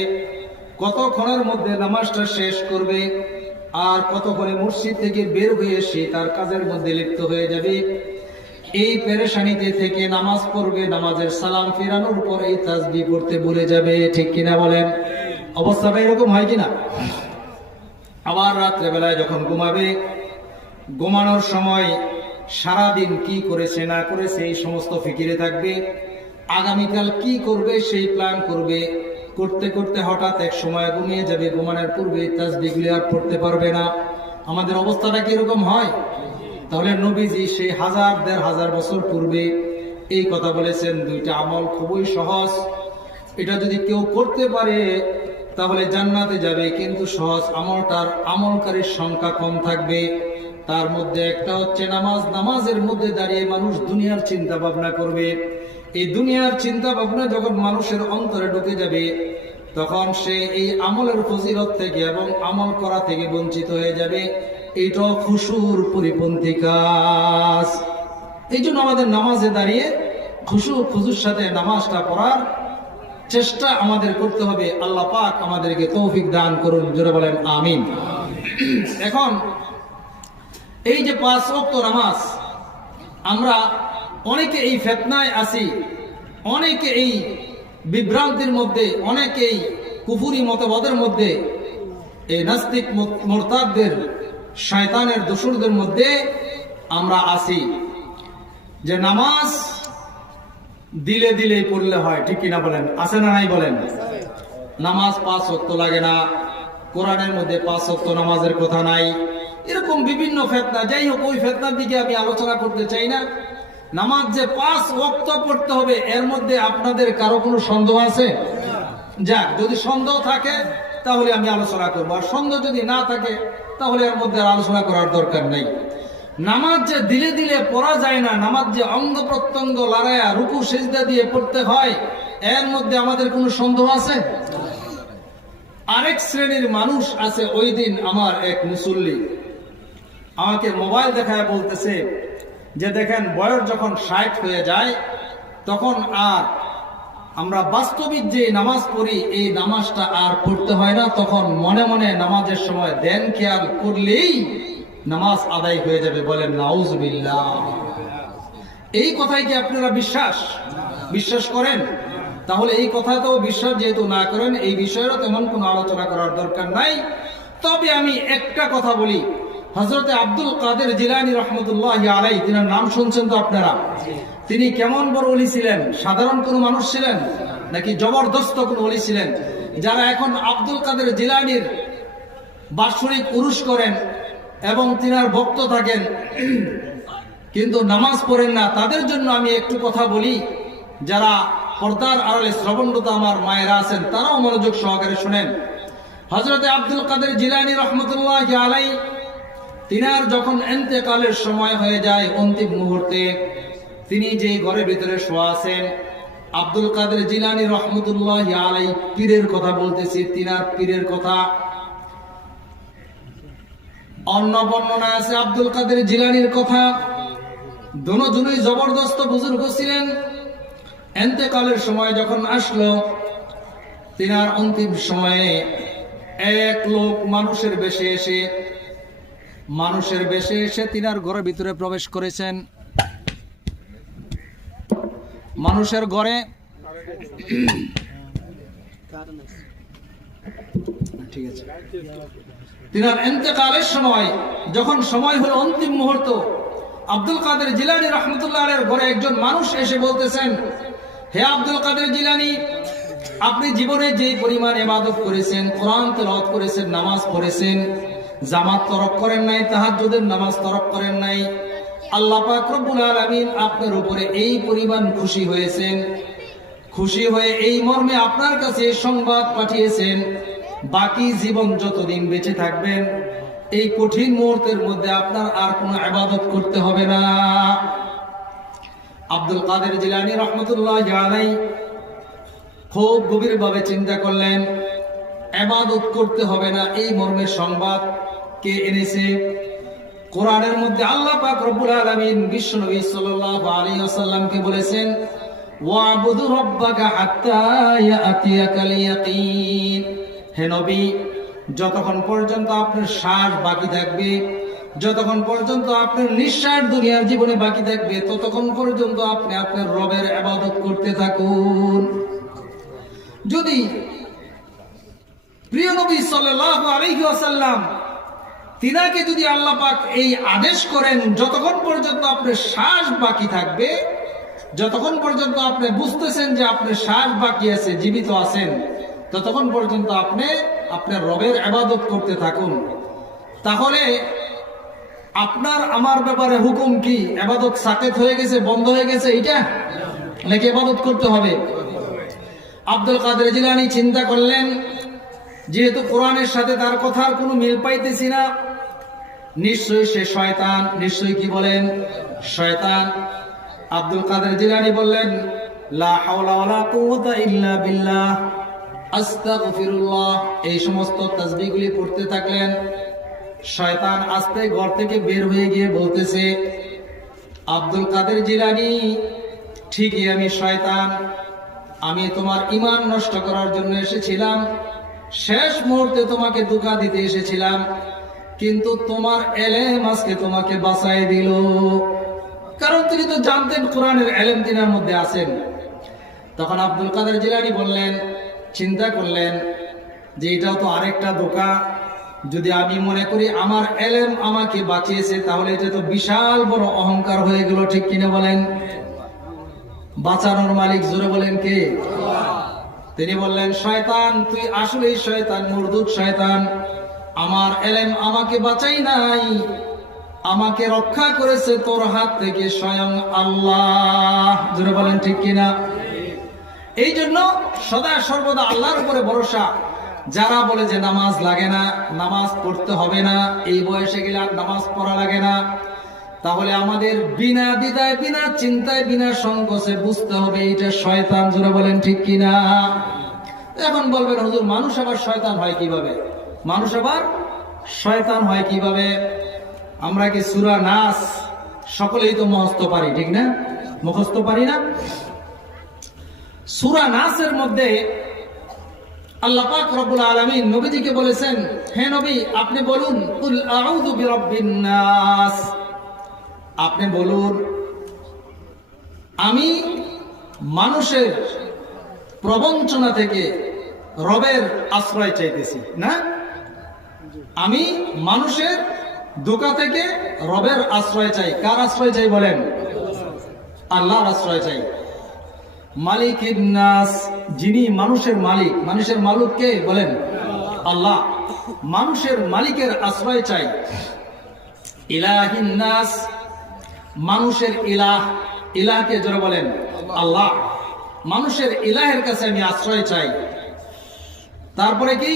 কতক্ষণের মধ্যে নামাজটা শেষ করবে আর কতক্ষণে মসজিদ থেকে বের হয়ে সে তার কাজের মধ্যে লিপ্ত হয়ে যাবে, এই পেরেশানিতে থেকে নামাজ পড়বে, নামাজের সালাম ফিরানোর পর এই তাসবিহ পড়তে ভুলে যাবে। ঠিক কিনা বলেন? অবস্থাটা এরকম হয় কিনা? আবার রাত্রে বেলায় যখন ঘুমাবে, ঘুমানোর সময় সারাদিন কি করেছে না করেছে এই সমস্ত ফিকিরে থাকবে, আগামীকাল কি করবে সেই প্ল্যান করবে। করতে করতে হঠাৎ এক সময় ঘুমিয়ে যাবে, ঘুমানোর পূর্বে তাসবিহগুলি আর পড়তে পারবে না। আমাদের অবস্থাটা কিরকম হয়? তাহলে নবীজি সেই 1000-1500 বছর পূর্বে এই কথা বলেছেন, দুইটা আমল খুবই সহজ, এটা যদি কেউ করতে পারে তাহলে জান্নাতে যাবে, কিন্তু সহজ আমলটার আমলকারীর সংখ্যা কম থাকবে। তার মধ্যে একটা হচ্ছে নামাজ। নামাজের মধ্যে দাঁড়িয়ে মানুষ দুনিয়ার চিন্তা ভাবনা করবে। এই দুনিয়ার চিন্তা ভাবনা যখন মানুষের অন্তরে ঢুকে যাবে, তখন সে এই আমলের ফজিলত থেকে এবং আমল করা থেকে বঞ্চিত হয়ে যাবে। এইটা খুশুর পরিপন্থী কাজ। এই জন্য আমাদের নামাজে দাঁড়িয়ে খুশুর সাথে নামাজটা পড়ার চেষ্টা আমাদের করতে হবে। আল্লাহ পাক আমাদেরকে তৌফিক দান করুন, জোরে বলেন আমিন। এখন এই যে 5 ওয়াক্ত নামাজ, আমরা অনেকে এই ফিতনায় আছি, অনেকে এই বিভ্রান্তির মধ্যে, অনেকে এই কুফরি মতবাদের মধ্যে, এই নাস্তিক মুরতাদদের, শয়তানের দোসরদের মধ্যে আমরা আছি যে নামাজ দিলে দিলেই পড়লে হয়। ঠিক কিনা বলেন? আছে না নাই বলেন? নামাজ 5 ওয়াক্ত লাগে না, কোরআনের মধ্যে 5 ওয়াক্ত নামাজের কথা নাই, এরকম বিভিন্ন ফিতনা। যাই হোক, ওই ফিতনার দিকে আমি আলোচনা করতে চাই না। নামাজ যে 5 ওয়াক্ত পড়তে হবে, এর মধ্যে আপনাদের কারো কোনো সন্দেহ আছে? যাক, যদি সন্দেহ থাকে তাহলে আমি আলোচনা করবো, আর সন্দেহ যদি না থাকে তাহলে এর মধ্যে আলোচনা করার দরকার নেই। নামাজ যে দিলে দিলে পড়া যায় না, নামাজ যে অঙ্গ প্রত্যঙ্গ লড়াইয়া রুকু সিজদা দিয়ে পড়তে হয়, এর মধ্যে আমাদের কোনো সন্দেহ আছে? আরেক শ্রেণীর মানুষ আছে। ওই দিন আমার এক মুসল্লি আমাকে মোবাইল দেখায় বলতেছে যে দেখেন, বয়স যখন 60 হয়ে যায় তখন আর আমরা বাস্তবিক যে নামাজ পড়ি এই নামাজটা আর পড়তে হয় না, তখন মনে মনে নামাজের সময় ধ্যান খেয়াল করলেই নামাজ আদায় হয়ে যাবে। বলেন নাউজুবিল্লাহ। এই কথাই কি আপনারা বিশ্বাস করেন? তাহলে এই কথাটাও বিশ্বাস যেহেতু না করেন, এই বিষয়েরও তেমন কোনো আলোচনা করার দরকার নাই। তবে আমি একটা কথা বলি, হযরতে আব্দুল কাদের জিলানী রহমতুল্লাহি আলাইহি, তিনার নাম শুনছেন তো আপনারা? তিনি কেমন বড় ওলি ছিলেন? সাধারণ কোনো মানুষ ছিলেন নাকি জবরদস্ত কোনো ওলি ছিলেন? যারা এখন আব্দুল কাদের জিলানীর বাৎসরিক উরুস করেন এবং তিনার ভক্ত থাকেন কিন্তু নামাজ পড়েন না, তাদের জন্য আমি একটু কথা বলি। যারা পর্দার আড়ালে শ্রবণরত আমার মায়েরা আছেন, তারাও মনোযোগ সহকারে শুনেন। হযরতে আব্দুল কাদের জিলানী রহমতুল্লাহি আলাইহি তিনার যখন ইন্তেকালের সময় হয়ে যায়, অন্তিম মুহূর্তে তিনি যে ঘরের ভিতরে শোয়া আছেন, আব্দুল কাদের জিলানী রহমতুল্লাহ আলাইহি পীরের কথা বলতেছি, তিনার পীরের কথা। অন্য বর্ণনা আছে আব্দুল কাদের জিলানীর কথা। দুজনেই জবরদস্ত বুজুর্গ ছিলেন। ইন্তেকালের সময় যখন আসলো, তিনার অন্তিম সময়ে এক লোক মানুষের বেশে এসে তিনার ঘরের ভিতরে প্রবেশ করেছেন। মানুষের ঘরে ঠিক আছে। তিনার ইন্তেকালের সময় যখন সময় হলো, অন্তিম মুহূর্ত, আব্দুল কাদের জিলানী রহমতুল্লাহ আলাইহির ঘরে একজন মানুষ এসে বলতেছেন, হে আব্দুল কাদের জিলানী, আপনি জীবনে যে পরিমাণ ইবাদত করেছেন, কোরআন তেলাওয়াত করেছেন, নামাজ পড়েছেন, জামাত তরক করেন নাই, তাহাজ্জুদের নামাজ তরক করেন নাই, আল্লাহ পাক রব্বুল আলামিন আপনার উপরে এই পরিমাণ খুশি হয়েছেন, খুশি হয়ে এই মর্মে আপনার কাছে সংবাদ পাঠিয়েছেন, বাকি জীবন যতদিন বেঁচে থাকবেন এই কঠিন মুহূর্তের মধ্যে আপনার আর কোনো ইবাদত করতে হবে না। আব্দুল কাদের জিলানী রহমতুল্লাহ আলাইহি খুব গভীরভাবে চিন্তা করলেন, ইবাদত করতে হবে না এই মর্মের সংবাদ কে এনেছে? কোরআনের মধ্যে আল্লাহ পাক রব্বুল আলামিন বিশ্বনবী সাল্লাল্লাহু আলাইহি ওয়াসাল্লামকে বলেছেন, ওয়াবুদু রাব্বাকা হাত্তা ইয়াতিয়াকাল ইয়াকিন। হে নবী, যতক্ষণ পর্যন্ত আপনার শ্বাস বাকি থাকবে, যতক্ষণ পর্যন্ত আপনার নিঃশ্বাস দুনিয়ার জীবনে বাকি থাকবে, ততক্ষণ পর্যন্ত আপনি আপনার রবের ইবাদত করতে থাকুন। যদি প্রিয় নবী সাল্লাল্লাহু আলাইহি ওয়াসাল্লাম তিনাকে যদি আল্লাহ পাক এই আদেশ করেন, যতক্ষণ পর্যন্ত আপনার শ্বাস বাকি থাকবে, যতক্ষণ পর্যন্ত আপনি বুঝতেছেন যে আপনার শ্বাস বাকি আছে, জীবিত আছেন, ততক্ষণ পর্যন্ত আপনি আপনার রবের ইবাদত করতে থাকুন। তাহলে আপনার আমার ব্যাপারে হুকুম কি? ইবাদত সাকেত হয়ে গেছে, বন্ধ হয়ে গেছে এটা, নাকি ইবাদত করতে হবে? আব্দুল কাদের জিলানী চিন্তা করলেন, যেহেতু কোরআনের সাথে তার কথার কোনো মিল পাইতেছি না, নিশ্চয়ই সে শয়তান। নিশ্চয়ই কি বলেন? শয়তান। আব্দুল কাদের জিলানী বললেন, লা হাওলা ওয়ালা কুওয়াতা ইল্লা বিল্লাহ, আস্তাগফিরুল্লাহ। এই সমস্ত তাসবিহগুলি পড়তে থাকলেন। শয়তান আস্তে ঘর থেকে বের হয়ে গিয়ে বলতেছে, আব্দুল কাদের জিলানী, ঠিকই আমি শয়তান, আমি তোমার ঈমান নষ্ট করার জন্য এসেছিলাম, শেষ মুহূর্তে তোমাকে ধোঁকা দিতে এসেছিলাম, কিন্তু তোমার এলেম আজকে তোমাকে বাঁচাই দিল। কারণ তিনি তো জানতেন কোরআনের এলেম তিনার মধ্যে আছেন। তখন আব্দুল কাদের জিলানী বললেন, চিন্তা করলেন যে এটাও তো আরেকটা ধোঁকা। যদি আমি মনে করি আমার এলেম আমাকে বাঁচিয়েছে, তাহলে এটা তো বিশাল বড় অহংকার হয়ে গেল, ঠিক কিনা বলেন? বাঁচানোর মালিক জোরে বলেন কে? তিনি বললেন, শয়তান, তুই আসলেই শয়তান, মুরদুদ শয়তান। আমার এলেম আমাকে বাঁচাই নাই, আমাকে রক্ষা করেছে তোর হাত থেকে স্বয়ং আল্লাহ। জোরে বলেন ঠিক কিনা? এই জন্য সদা সর্বদা আল্লাহর উপরে ভরসা। যারা বলে যে নামাজ লাগে না, নামাজ পড়তে হবে না, এই বয়সে গেলে আর নামাজ পড়া লাগে না, তাহলে আমাদের বিনা দ্বিধায়, বিনা চিন্তায়, বিনা সংকোচে বুঝতে হবে এটা শয়তান। জোরে বলেন ঠিক কিনা? এখন বলবেন, হুজুর, মানুষ আবার শয়তান হয় কিভাবে? মানুষ আবার শয়তান হয় কিভাবে? আমরা কি সূরা নাস সকলেই তো মুখস্থ পারি, ঠিক না? মুখস্থ পারি না? সূরা নাসের মধ্যে আল্লাহ পাক রব্বুল আলামিন নবীজিকে বলেছেন, হে নবী, আপনি বলুন, কুল আউযু বিরাব্বিন নাস, আপনি বলুন, আমি মানুষের প্রবঞ্চনা থেকে রবের আশ্রয় চাইতেছি। না, আমি মানুষের ধোঁকা থেকে রবের আশ্রয় চাই। কার আশ্রয় চাই বলেন? আল্লাহর আশ্রয় চাই। মালিকিন নাস, যিনি মানুষের মালিক। মানুষের মালিক কে বলেন? আল্লাহ। মানুষের মালিকের আশ্রয় চাই। ইলাহিন নাস, মানুষের ইলাহ। ইলাহকে জোরে বলেন? আল্লাহ। মানুষের ইলাহের কাছে আমি আশ্রয় চাই। তারপরে কি?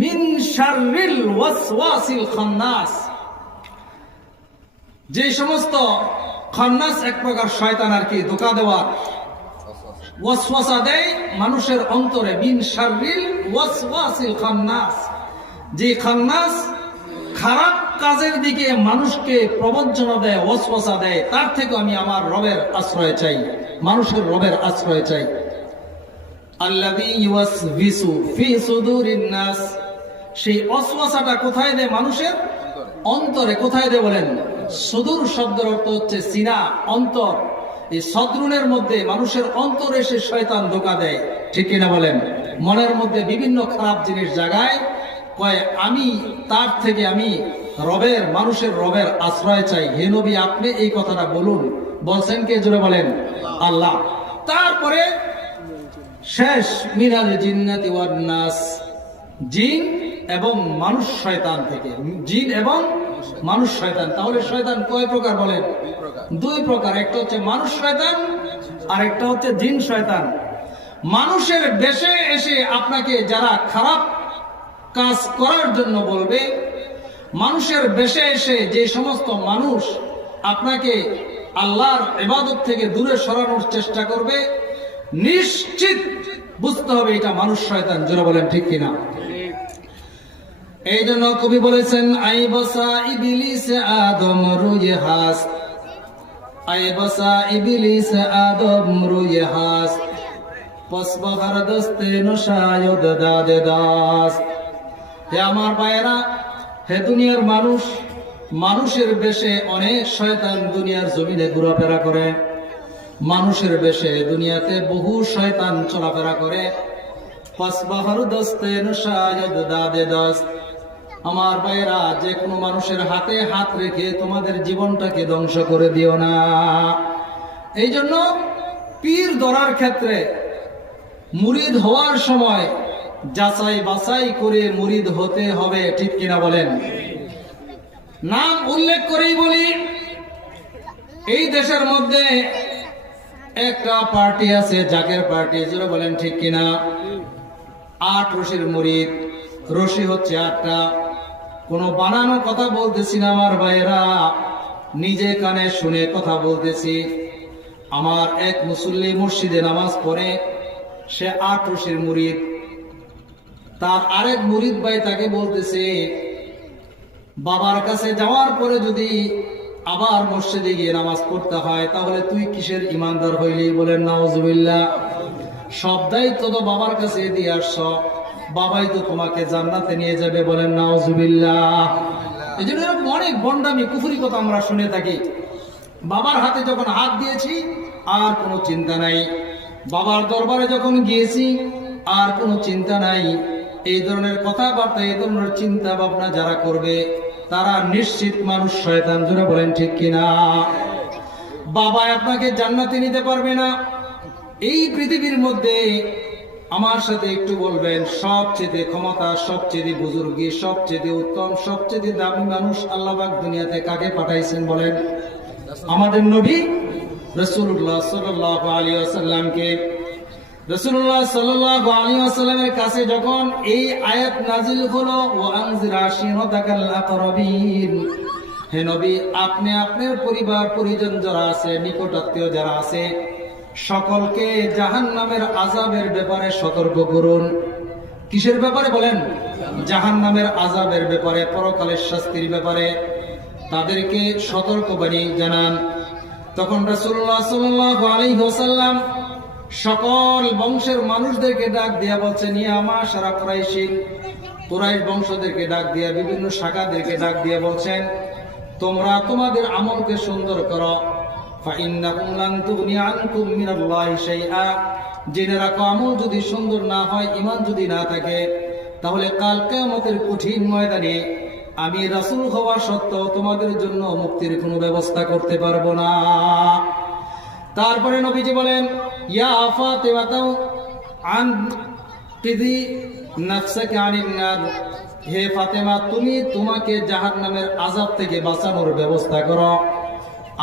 মিন শাররিল ওয়াসওয়াসিল খান্নাস, যে সমস্ত খান্নাস এক প্রকার শয়তান আর কি, ধোঁকা দেওয়ার, ওয়াসওয়াসা দেয় মানুষের অন্তরে, মিন শাররিল ওয়াসওয়াসিল খান্নাস, যে খান্নাস খারাপ কাজের দিকে মানুষকে প্রবঞ্চনা দেয়, ওয়াসওয়াসা দেয়, তার থেকে আমি আমার রবের আশ্রয় চাই, মানুষের রবের আশ্রয় চাই। আল্লাযী ইউওয়াসবিসু ফি সুদুরিন নাস, সেই ওয়াসওয়াসাটা কোথায় দেয়? মানুষের অন্তরে। কোথায় দেয় বলেন? সুদূর শব্দের অর্থ হচ্ছে সিনা, অন্তর। এই সদরুনের মধ্যে, মানুষের অন্তরে সে শয়তান ধোঁকা দেয়, ঠিক কিনা বলেন? মনের মধ্যে বিভিন্ন খারাপ জিনিস জাগায়, কয় আমি তার থেকে আমি রবের, মানুষের রবের আশ্রয় চাই। হে নবী, আপনি এই কথাটা বলুন। বলছেন কে? জোরে বলেন, আল্লাহ। তারপরে শেষ, মিনাল জিন্নাতি ওয়ান নাস, জিন এবং মানুষ শয়তান থেকে, জিন এবং মানুষ শয়তান। তাহলে শয়তান কয় প্রকার বলেন? দুই প্রকার। একটা হচ্ছে মানুষ শয়তান, আর একটা হচ্ছে জিন শয়তান। মানুষের বেশে এসে আপনাকে যারা খারাপ কাজ করার জন্য বলবে, মানুষের বেশে এসে যে সমস্ত মানুষ আপনাকে আল্লাহর ইবাদত থেকে দূরে সরানোর চেষ্টা করবে, নিশ্চিত বুঝতে হবে এটা মানুষ শয়তান। জোরে বলেন ঠিক কিনা? এই জন্য কবি বলেছেন, আইবসা ইবলিস আদম রুয়ে হাস, আইবসা ইবলিস আদম রুয়ে হাস, পসবহর দস্তে নশায়দ দাদে দাস। হে আমার ভাইয়েরা, হে দুনিয়ার মানুষ, মানুষের বেশে অনেক শয়তান দুনিয়ার জমিনে ঘোরাফেরা করে, মানুষের বেশে দুনিয়াতে বহু শয়তান চলাফেরা করে। পসবহর দস্তে নশায়দ দাদে দাস। আমার ভাইয়েরা, যে কোনো মানুষের হাতে হাত রেখে তোমাদের জীবনটাকে ধ্বংস করে দিও না। এই জন্য পীর ধরার ক্ষেত্রে, মুরিদ হওয়ার সময় যাচাই বাছাই করে মুরিদ হতে হবে, ঠিক কিনা বলেন? নাম উল্লেখ করেই বলি, এই দেশের মধ্যে একটা পার্টি আছে, জাকের পার্টি। জোরে বলেন ঠিক কিনা? 8 রশির মুরিদ, রশি হচ্ছে 8টা। কোনো বানানো কথা বলতেছি না আমার ভাইয়েরা, নিজে কানে শুনে কথা বলতেছি। আমার এক মুসল্লি মসজিদে নামাজ পড়ে, সে 8 রশির মুরিদ। তার আরেক মুরিদ ভাই তাকে বলতেছে, বাবার কাছে যাওয়ার পরে যদি আবার মসজিদে গিয়ে নামাজ পড়তে হয়, তাহলে তুই কিসের ইমানদার হইলি? বলেন নাউজুবিল্লাহ। সব দায়িত্ব তো বাবার কাছে দিয়ে আসছ, বাবাই তো তোমাকে জান্নাতে নিয়ে যাবে। বলেন নাউজুবিল্লাহ। এই জন্য অনেক বন্ডামি, কুফরি কথা আমরা শুনে থাকি। বাবার হাতে যখন হাত দিয়েছি আর কোনো চিন্তা নাই, বাবার দরবারে যখন গিয়েছি আর কোনো চিন্তা নাই। এই ধরনের কথাবার্তা, এই ধরনের চিন্তা ভাবনা যারা করবে, তারা নিশ্চিত মানুষ শয়তান। জোরে বলেন ঠিক কিনা? বাবা আপনাকে জান্নাতে নিতে পারবে না। এই পৃথিবীর মধ্যে আমার সাথে একটু বলবেন, সবচেয়ে ক্ষমতা, সবচেয়ে বুজুর্গী, সবচেয়ে উত্তম, সবচেয়ে দামি মানুষ আল্লাহ পাক দুনিয়াতে কাকে পাঠাইছেন বলেন? আমাদের নবী রাসূলুল্লাহ সাল্লাল্লাহু আলাইহি ওয়াসাল্লামকে। রাসূলুল্লাহ সাল্লাল্লাহু আলাইহি ওয়াসাল্লামের কাছে যখন এই আয়াত নাজিল হলো, ওয়া আনজির আশিরাতাকাল আকরাবিন, হে নবী, আপনি আপনার পরিবার পরিজন যারা আছে, নিকট আত্মীয় যারা আছে, সকলকে জাহান্নামের আযাবের ব্যাপারে সতর্ক করুন। কিসের ব্যাপারে বলেন? জাহান্নামের আযাবের ব্যাপারে, পরকালের শাস্তির ব্যাপারে তাদেরকে সতর্কবাণী জানান। তখন রাসূলুল্লাহ সাল্লাল্লাহু আলাইহি ওয়াসাল্লাম সকল বংশের মানুষদেরকে ডাক দিয়া বলছেন, ইয়া মাশারা কুরাইশিন, কুরাইশ বংশদেরকে ডাক দিয়া, বিভিন্ন শাখাদেরকে ডাক দিয়া বলছেন, তোমরা তোমাদের আমলকে সুন্দর করো। ফাইন্নাকুম লান তুগনি আনকুম মিনাল্লাহি শাইআ, জেনে রাখো, আমল যদি সুন্দর না হয়, ঈমান যদি না থাকে, তাহলে কাল কিয়ামতের কঠিন ময়দানে আমি রাসূল হওয়া সত্ত্বেও তোমাদের জন্য মুক্তির কোনো ব্যবস্থা করতে পারবো না। তারপরে নবীজি বলেন, ইয়া ফাতিমাতু আন কিদি নাফসাকা আনিন নার, হে ফাতেমা, তুমি তোমাকে জাহান্নামের আযাব থেকে বাঁচানোর ব্যবস্থা করো।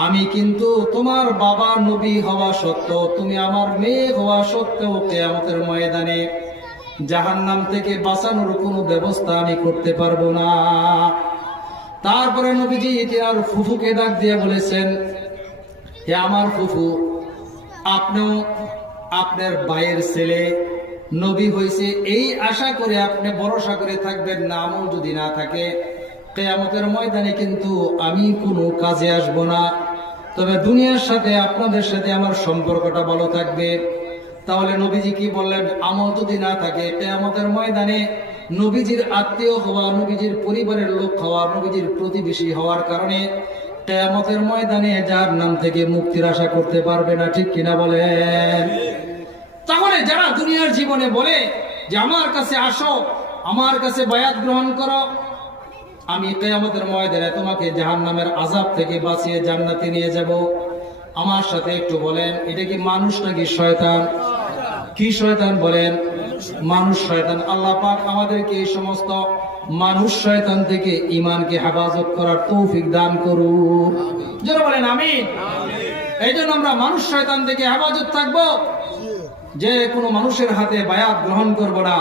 আমি কিন্তু তোমার বাবা নবী হওয়া সত্ত্বেও, তুমি আমার মেয়ে হওয়া সত্ত্বেও কিয়ামতের ময়দানে জাহান্নাম থেকে বাঁচানোর কোনো ব্যবস্থা আমি করতে পারবো না। তারপরে নবীজি তার ফুফুকে ডাক দিয়ে বলেছেন, হে আমার ফুফু, আপনিও আপনার ভাইয়ের ছেলে নবী হয়েছে এই আশা করে আপনি ভরসা করে থাকবেন না। আমল যদি না থাকে কিয়ামতের ময়দানে কিন্তু আমি কোনো কাজে আসব না, তবে দুনিয়ার সাথে আপনাদের সাথে আমার সম্পর্কটা ভালো থাকবে। তাহলে নবীজি কি বললেন? আমল যদি না থাকে কিয়ামতের ময়দানে নবীজির আত্মীয় হওয়া, নবীজির পরিবারের লোক হওয়া, নবীজির প্রতিবেশী হওয়ার কারণে কিয়ামতের ময়দানে জাহান্নাম থেকে মুক্তির আশা করতে পারবে না। ঠিক কিনা বলেন? তাহলে যারা দুনিয়ার জীবনে বলে যে আমার কাছে আসো, আমার কাছে বায়াত গ্রহণ করো, আমি কিয়ামতের ময়দানে তোমাকে জাহান্নামের আযাব থেকে বাঁচিয়ে জান্নাতে নিয়ে যাব, আমার সাথে একটু বলেন, এটা কি মানুষ নাকি শয়তান? কি শয়তান বলেন? মানুষ শয়তান। আল্লাহ পাক আমাদেরকে এই সমস্ত মানুষ শয়তান থেকে ঈমানকে হেফাজত করার তৌফিক দান করুন। যারা বলেন আমিন। এই জন্য আমরা মানুষ শয়তান থেকে হেফাজত থাকবো, যে কোনো মানুষের হাতে বায়াত গ্রহণ করব না।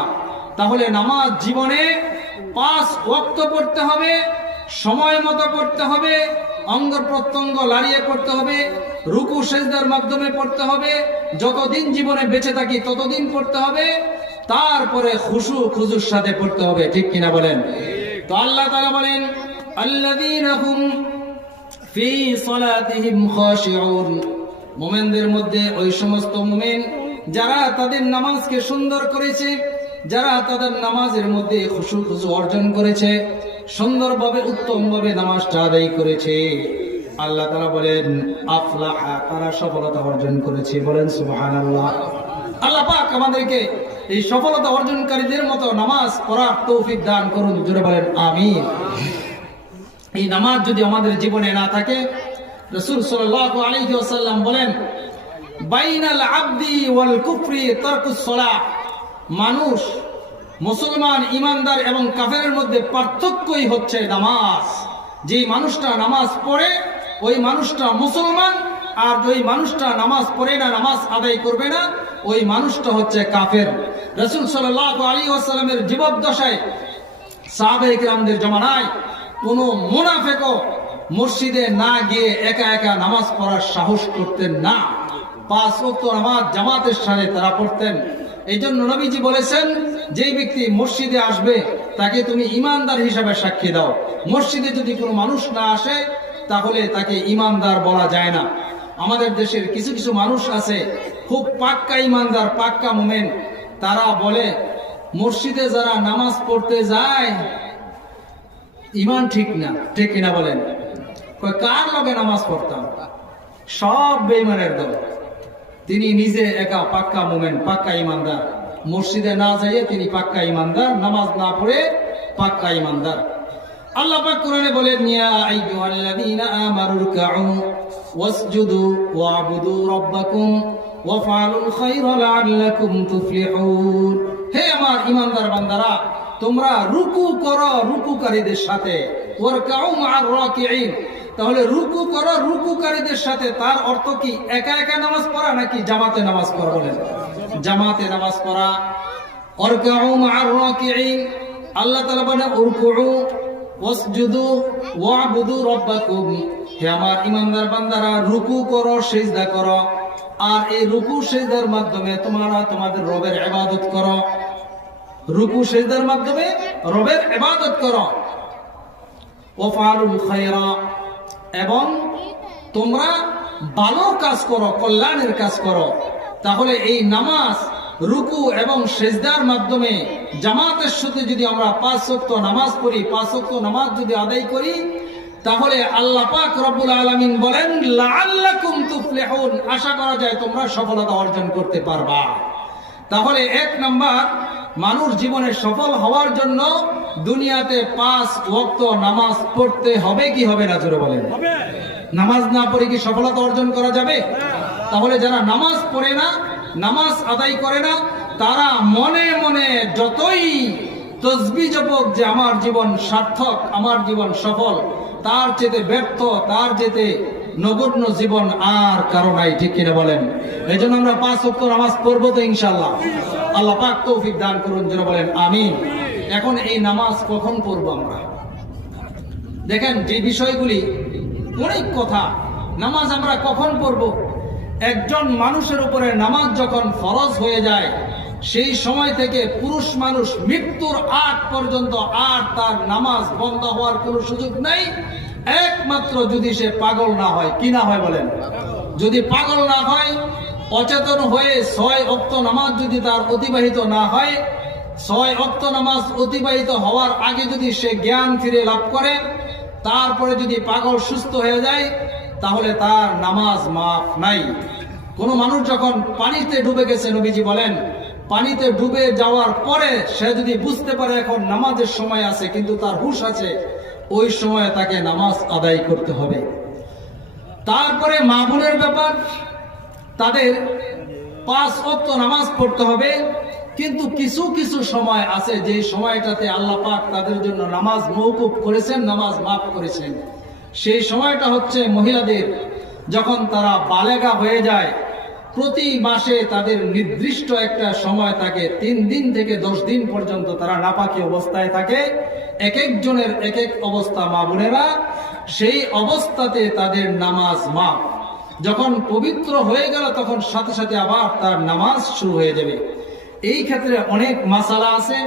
তাহলে নামাজ জীবনে 5 ওয়াক্ত পড়তে হবে, সময় মতো পড়তে হবে, অঙ্গ প্রত্যঙ্গ লাড়িয়ে পড়তে হবে, রুকু সেজদার মাধ্যমে পড়তে হবে, যতদিন জীবনে বেঁচে থাকি ততদিন পড়তে হবে, তারপরে খুশু খুজুর সাথে পড়তে হবে। ঠিক কিনা বলেন? তো আল্লাহ তাআলা বলেন, আল্লাযীনা হুম ফি সালাতিহিম খাশিউন, মুমিনদের মধ্যে ওই সমস্ত মুমিন যারা তাদের নামাজকে সুন্দর করেছে, যারা তাদের নামাজের মধ্যে খুশু খুজু অর্জন করেছে, সুন্দরভাবে উত্তমভাবে নামাজটা আদায় করেছে, আল্লাহ তাআলা বলেন আফলাহা, তারা সফলতা অর্জন করেছে। বলেন সুবহানাল্লাহ। আল্লাহ পাক আমাদেরকে এই সফলতা অর্জনকারীদের মতো নামাজ পড়ার তৌফিক দান করুন। জোরে বলেন আমিন। এই নামাজ যদি আমাদের জীবনে না থাকে, রাসূল সাল্লাল্লাহু আলাইহি ওয়াসাল্লাম বলেন, বাইনাল আবদি ওয়াল কুফরি তারকুস সালাহ, মানুষ, মুসলমান, ইমানদার এবং কাফেরের মধ্যে পার্থক্যই হচ্ছে নামাজ। যে মানুষটা নামাজ পড়ে ওই মানুষটা মুসলমান, আর ওই মানুষটা নামাজ পড়ে না, নামাজ আদায় করবে না, ওই মানুষটা হচ্ছে কাফের। রাসূল সাল্লাল্লাহু আলাইহি ওয়াসাল্লামের জীবদ্দশায় সাহাবায়ে কিরামদের জামানায় কোনো মুনাফিকও মসজিদে না গিয়ে একা একা নামাজ পড়ার সাহস করতেন না। 5 ওয়াক্ত নামাজ জামাতের সাথে তারা পড়তেন। এই জন্য নবীজি বলেছেন, যেই ব্যক্তি মসজিদে আসবে তাকে তুমি ইমানদার হিসাবে সাক্ষী দাও। মসজিদে যদি কোনো মানুষ না আসে তাহলে তাকে ইমানদার বলা যায় না। আমাদের দেশের কিছু কিছু মানুষ আছে খুব পাক্কা ইমানদার, পাক্কা মুমিন, তারা বলে মসজিদে যারা নামাজ পড়তে যায় ইমান ঠিক না। ঠিক কিনা বলেন? কার লগে নামাজ পড়তাম? সব বেঈমানের দল। তিনি নিজে একা পাক্কা মুমিন, পাক্কা ইমানদার। মসজিদে না যাইয়ে তিনি পাক্কা ইমানদার, নামাজ না পড়ে পাক্কা ইমানদার। আল্লাহ পাক কোরআনে বলেন, ইয়া আইয়ুহাল্লাযীনা আমানু রুকউ ওয়াসজুদু ওয়া'বুদু রাব্বাকুম ওয়াফআলুল খায়রা লাআল্লাকুম তুফলিহুন। হে আমার ইমানদার বান্দারা, তোমরা রুকু করো রুকুকারীদের সাথে, ওয়ারকাউ মা'আর রাকিঈন। তাহলে রুকু করো রুকুকারীদের সাথে, তার অর্থ কি? একা একা নামাজ পড়া নাকি জামাতে নামাজ পড়া? বলেন জামাতে নামাজ পড়া। ওয়ারকাউ মা'আর রাকিঈন, আল্লাহ তাআলা বলেন উরকুউ ওয়াসজুদু ওয়া'বুদু রাব্বাকুম। হে আমার ইমানদার বান্দারা, রুকু করো, সিজদা করো, আর এই রুকু সিজদার মাধ্যমে তোমরা তোমাদের রবের ইবাদত করো। রুকু সিজদার মাধ্যমে রবের ইবাদত করো। ওয়াফআলুল খায়রা, এবং তোমরা ভালো কাজ করো, কল্যাণের কাজ করো। তাহলে এই নামাজ, রুকু এবং সিজদার মাধ্যমে জামাতের সাথে যদি আমরা 5 ওয়াক্ত নামাজ পড়ি, 5 ওয়াক্ত নামাজ যদি আদায় করি, তাহলে আল্লাহ পাক রব্বুল আলামিন বলেন লাআল্লাকুম তুফলিহুন, আশা করা যায় তোমরা সফলতা অর্জন করতে পারবা। তাহলে 1 নাম্বার, মানুষ জীবনে সফল হওয়ার জন্য দুনিয়াতে 5 ওয়াক্ত নামাজ পড়তে হবে কি হবে না? জোরে বলেন। নামাজ না পড়ে কি সফলতা অর্জন করা যাবে? তাহলে যারা নামাজ পড়ে না, নামাজ আদায় করে না, তারা মনে মনে যতই তসবিহ জপক যে আমার জীবন সার্থক, আমার জীবন সফল, তার চেয়ে ব্যর্থ, তার চেয়ে নগণ্য জীবন আর কারো নাই। ঠিক কিনা বলেন? এই জন্য আমরা 5 ওয়াক্ত নামাজ পড়বো তো ইনশাআল্লাহ। আল্লাহ পাক তৌফিক দান করুন। যারা বলেন আমিন। এখন এই নামাজ কখন পড়বো আমরা? দেখেন যে বিষয়গুলি অনেক কথা, নামাজ আমরা কখন পড়ব? একজন মানুষের উপরে নামাজ যখন ফরজ হয়ে যায় সেই সময় থেকে পুরুষ মানুষ মৃত্যুর আগ পর্যন্ত আর তার নামাজ বন্ধ হওয়ার কোনো সুযোগ নেই, একমাত্র যদি সে পাগল না হয়। কি না হয় বলেন? যদি পাগল না হয়, অচেতন হয়ে 6 ওয়াক্ত নামাজ যদি তার অতিবাহিত না হয়, 6 ওয়াক্ত নামাজ অতিবাহিত হওয়ার আগে যদি সে জ্ঞান ফিরে লাভ করে, তারপরে যদি পাগল সুস্থ হয়ে যায়, তাহলে তার নামাজ মাফ নাই। কোন মানুষ যখন পানিতে ডুবে গেছে, নবীজি বলেন পানিতে ডুবে যাওয়ার পরে সে যদি বুঝতে পারে এখন নামাজের সময় আছে, কিন্তু তার হুঁশ আছে, ওই সময় তাকে নামাজ আদায় করতে হবে। তারপরে মা বোনের ব্যাপার, তাদের 5 ওয়াক্ত নামাজ পড়তে হবে, কিন্তু কিছু কিছু সময় আছে যে সময়টাতে আল্লাহ পাক তাদের জন্য নামাজ মওকুফ করেছেন, নামাজ মাফ করেছেন। সেই সময়টা হচ্ছে মহিলাদের যখন তারা বালেগা হয়ে যায়, প্রতি মাসে তাদের নির্দিষ্ট একটা সময় থাকে, 3 দিন থেকে 10 দিন পর্যন্ত তারা নাপাকি অবস্থায় থাকে। এক একজনের এক এক অবস্থা মা বোনেরা, সেই অবস্থাতে তাদের নামাজ মাফ। যখন পবিত্র হয়ে গেল তখন সাথে সাথে আবার তার নামাজ শুরু হয়ে যাবে। এই ক্ষেত্রে অনেক মাসালা আছে।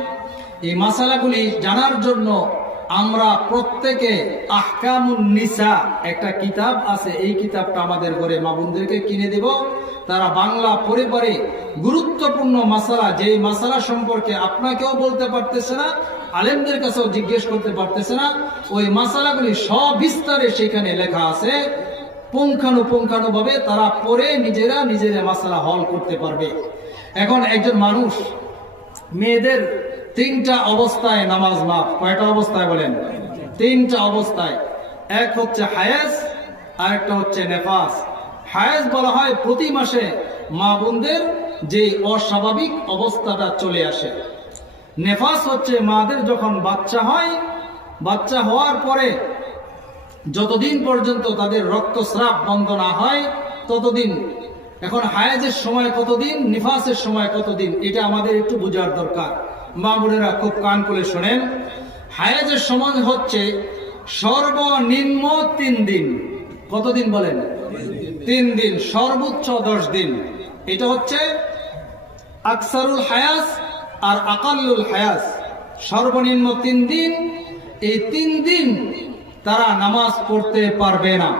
এই মাসালাগুলি জানার জন্য আমরা প্রত্যেকে আহকামুন নিসা একটা কিতাব আছে, এই কিতাবটা আমাদের ঘরে মা বোনদেরকে কিনে দেব। তারা বাংলা পড়ে গুরুত্বপূর্ণ মাসালা, যেই মাসালা সম্পর্কে আপনাকেও বলতে পারতেছে না, আলেমদের কাছেও জিজ্ঞেস করতে পারতেছে না, ওই মাসালাগুলি সবিস্তারে সেখানে লেখা আছে। পুঙ্খানুপুঙ্খানুভাবে তারা পড়ে নিজেরা মাসালা হল করতে পারবে। এখন একজন মানুষ, মেয়েদের 3টা অবস্থায় নামাজ মাফ। কয়টা অবস্থায় বলেন? 3টা অবস্থায়। এক হচ্ছে হায়েজ, আরেকটা হচ্ছে নেফাস। হায়েজ বলা হয় প্রতি মাসে মা বোনদের যে অস্বাভাবিক অবস্থাটা চলে আসে। নেফাস হচ্ছে মাদের যখন বাচ্চা হয়, বাচ্চা হওয়ার পরে যতদিন পর্যন্ত তাদের রক্তস্রাব বন্ধ না হয় ততদিন। এখন হায়েজের সময় কতদিন, নিফাসের সময় কতদিন, এটা আমাদের একটু বোঝার দরকার। মা বোনেরা খুব কান করে শোনেন। হায়েজের সময় হচ্ছে সর্বনিম্ন 3 দিন। কতদিন বলেন? 3 দিন, সর্বোচ্চ 10 দিন। এটা হচ্ছে আকসারুল হায়াস আর আকাল্লুল হায়াস। সর্বনিম্ন 3 দিন। এই 3 দিন তারা নামাজ পড়তে পারবে না।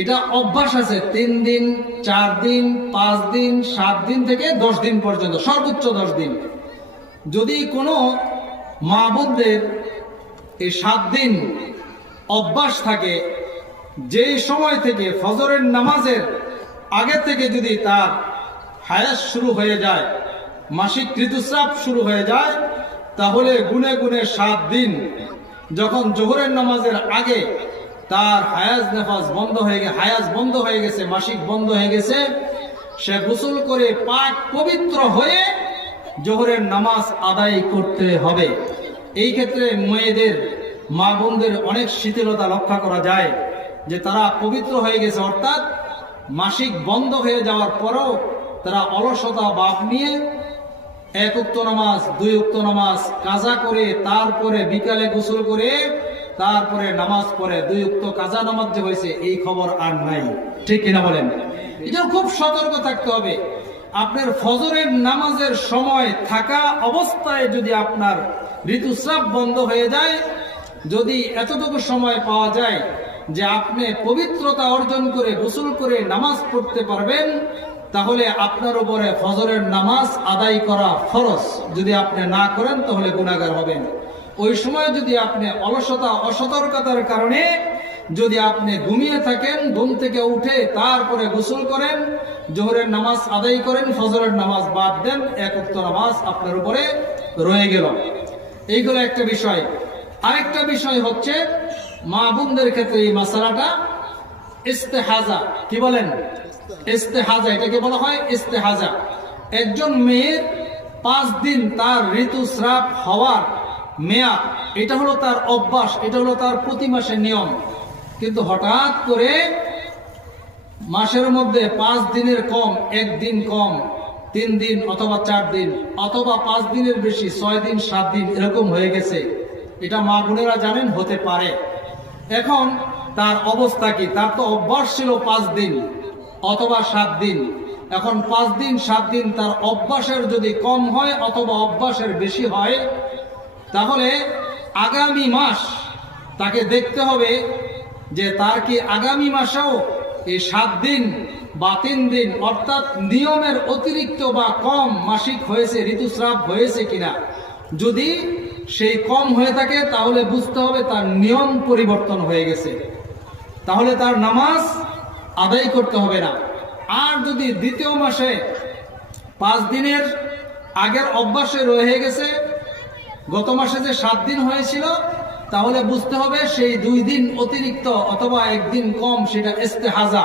এটা অভ্যাস আছে 3 দিন, 4 দিন, 5 দিন, 7 দিন থেকে 10 দিন পর্যন্ত, সর্বোচ্চ 10 দিন। যদি কোনো মা বোনদের এই 7 দিন অভ্যাস থাকে, যেই সময় থেকে ফজরের নামাজের আগে থেকে যদি তার হায়াস শুরু হয়ে যায়, মাসিক ঋতুস্রাব শুরু হয়ে যায়, তাহলে গুনে গুনে 7 দিন, যখন জোহরের নামাজের আগে তার হায়াজ বন্ধ হয়ে গেছে, মাসিক বন্ধ হয়ে গেছে, সে গোসল করে পাক পবিত্র হয়ে জোহরের নামাজ আদায় করতে হবে। এই ক্ষেত্রে মেয়েদের, মা বোনদের অনেক শিথিলতা লক্ষ্য করা যায়, যে তারা পবিত্র হয়ে গেছে, অর্থাৎ মাসিক বন্ধ হয়ে যাওয়ার পরেও তারা অলসতা ভাব নিয়ে 1 ওয়াক্ত নামাজ, 2 ওয়াক্ত নামাজ কাজা করে, তারপরে বিকালে গোসল করে তারপরে নামাজ পড়ে 2 ওয়াক্ত কাজা নামাজ যে হয়েছে, এই খবর আর নাই। ঠিক কিনা বলেন? এটা খুব সতর্ক থাকতে হবে। আপনার ফজরের নামাজের সময় থাকা অবস্থায় যদি আপনার ঋতুস্রাব বন্ধ হয়ে যায়, যদি এতটুকু সময় পাওয়া যায় যে আপনি পবিত্রতা অর্জন করে গোসল করে নামাজ পড়তে পারবেন, তাহলে আপনার উপরে ফজরের নামাজ আদায় করা ফরজ। যদি আপনি না করেন তাহলে গুনাহগার হবেন। ওই সময় যদি আপনি অলসতা, অসতর্কতার কারণে যদি আপনি ঘুমিয়ে থাকেন, ঘুম থেকে উঠে তারপরে গোসল করেন, জোহরের নামাজ আদায় করেন, ফজরের নামাজ বাদ দেন, 1 ওয়াক্ত নামাজ আপনার উপরে রয়ে গেল। এইগুলো একটা বিষয়। আরেকটা বিষয় হচ্ছে মা বোনদের ক্ষেত্রে এই মাসালাটা ইস্তেহাজা। কি বলেন? ইস্তেহাজা, এটাকে বলা হয় ইস্তেহাজা। একজন মেয়ের 5 দিন তার ঋতুস্রাব হওয়ার মেয়াদ, এটা হলো তার অভ্যাস, এটা হলো তার প্রতি মাসের নিয়ম। কিন্তু হঠাৎ করে মাসের মধ্যে 5 দিনের কম, 1 দিন কম, 3 দিন অথবা 4 দিন, অথবা 5 দিনের বেশি 6 দিন, 7 দিন এরকম হয়ে গেছে। এটা মা বোনেরা জানেন হতে পারে। এখন তার অবস্থা কি? তার তো অভ্যাস ছিল 5 দিন অথবা 7 দিন। এখন 5 দিন 7 দিন তার অভ্যাসের যদি কম হয় অথবা অভ্যাসের বেশি হয়, তাহলে আগামী মাস তাকে দেখতে হবে যে তার কি আগামী মাসেও এই 7 দিন বা 3 দিন অর্থাৎ নিয়মের অতিরিক্ত বা কম মাসিক হয়েছে, ঋতুস্রাব হয়েছে কিনা। যদি সেই কম হয়ে থাকে তাহলে বুঝতে হবে তার নিয়ম পরিবর্তন হয়ে গেছে, তাহলে তার নামাজ আদায় করতে হবে না। আর যদি দ্বিতীয় মাসে 5 দিনের আগের অভ্যাসে রয়ে গেছে, গত মাসে যে 7 দিন হয়েছিল, তাহলে বুঝতে হবে সেই 2 দিন অতিরিক্ত অথবা 1 দিন কম, সেটা ইস্তেহাজা।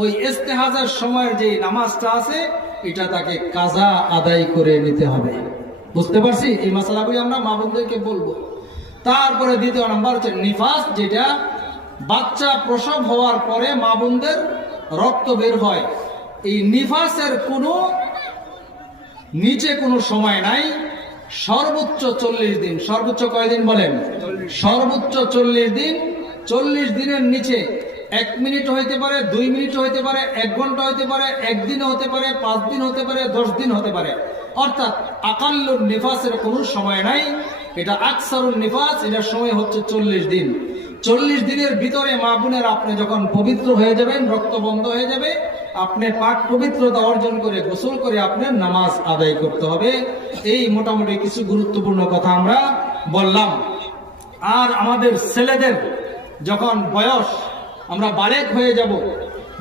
ওই ইস্তেহাজার সময়ের যে নামাজটা আছে এটা তাকে কাজা আদায় করে নিতে হবে। বুঝতে পারছি? এই মাসালাগুলি আমরা মা বোনদেরকে বলবো। তারপরে দ্বিতীয় নাম্বার হচ্ছে নিফাস, যেটা বাচ্চা প্রসব হওয়ার পরে মা বোনদের রক্ত বের হয়। এই নিফাসের কোনো নিচে কোনো সময় নাই, সর্বোচ্চ 40 দিন। সর্বোচ্চ কয়দিন বলেন? সর্বোচ্চ 40 দিন। 40 দিনের নিচে 1 মিনিট হইতে পারে, 2 মিনিট হইতে পারে, 1 ঘন্টা হইতে পারে, 1 দিন হতে পারে, 5 দিন হতে পারে, 10 দিন হতে পারে। অর্থাৎ আকাল্লুন নিফাসের কোনো সময় নাই। এটা আকসারুন নিফাস, এটার সময় হচ্ছে 40 দিন। 40 দিনের ভিতরে মা বোনের আপনি যখন পবিত্র হয়ে যাবেন, রক্ত বন্ধ হয়ে যাবে, আপনি পাক পবিত্রতা অর্জন করে গোসল করে আপনার নামাজ আদায় করতে হবে। এই মোটামুটি কিছু গুরুত্বপূর্ণ কথা আমরা বললাম। আর আমাদের ছেলেদের যখন বয়স, আমরা বালেক হয়ে যাব,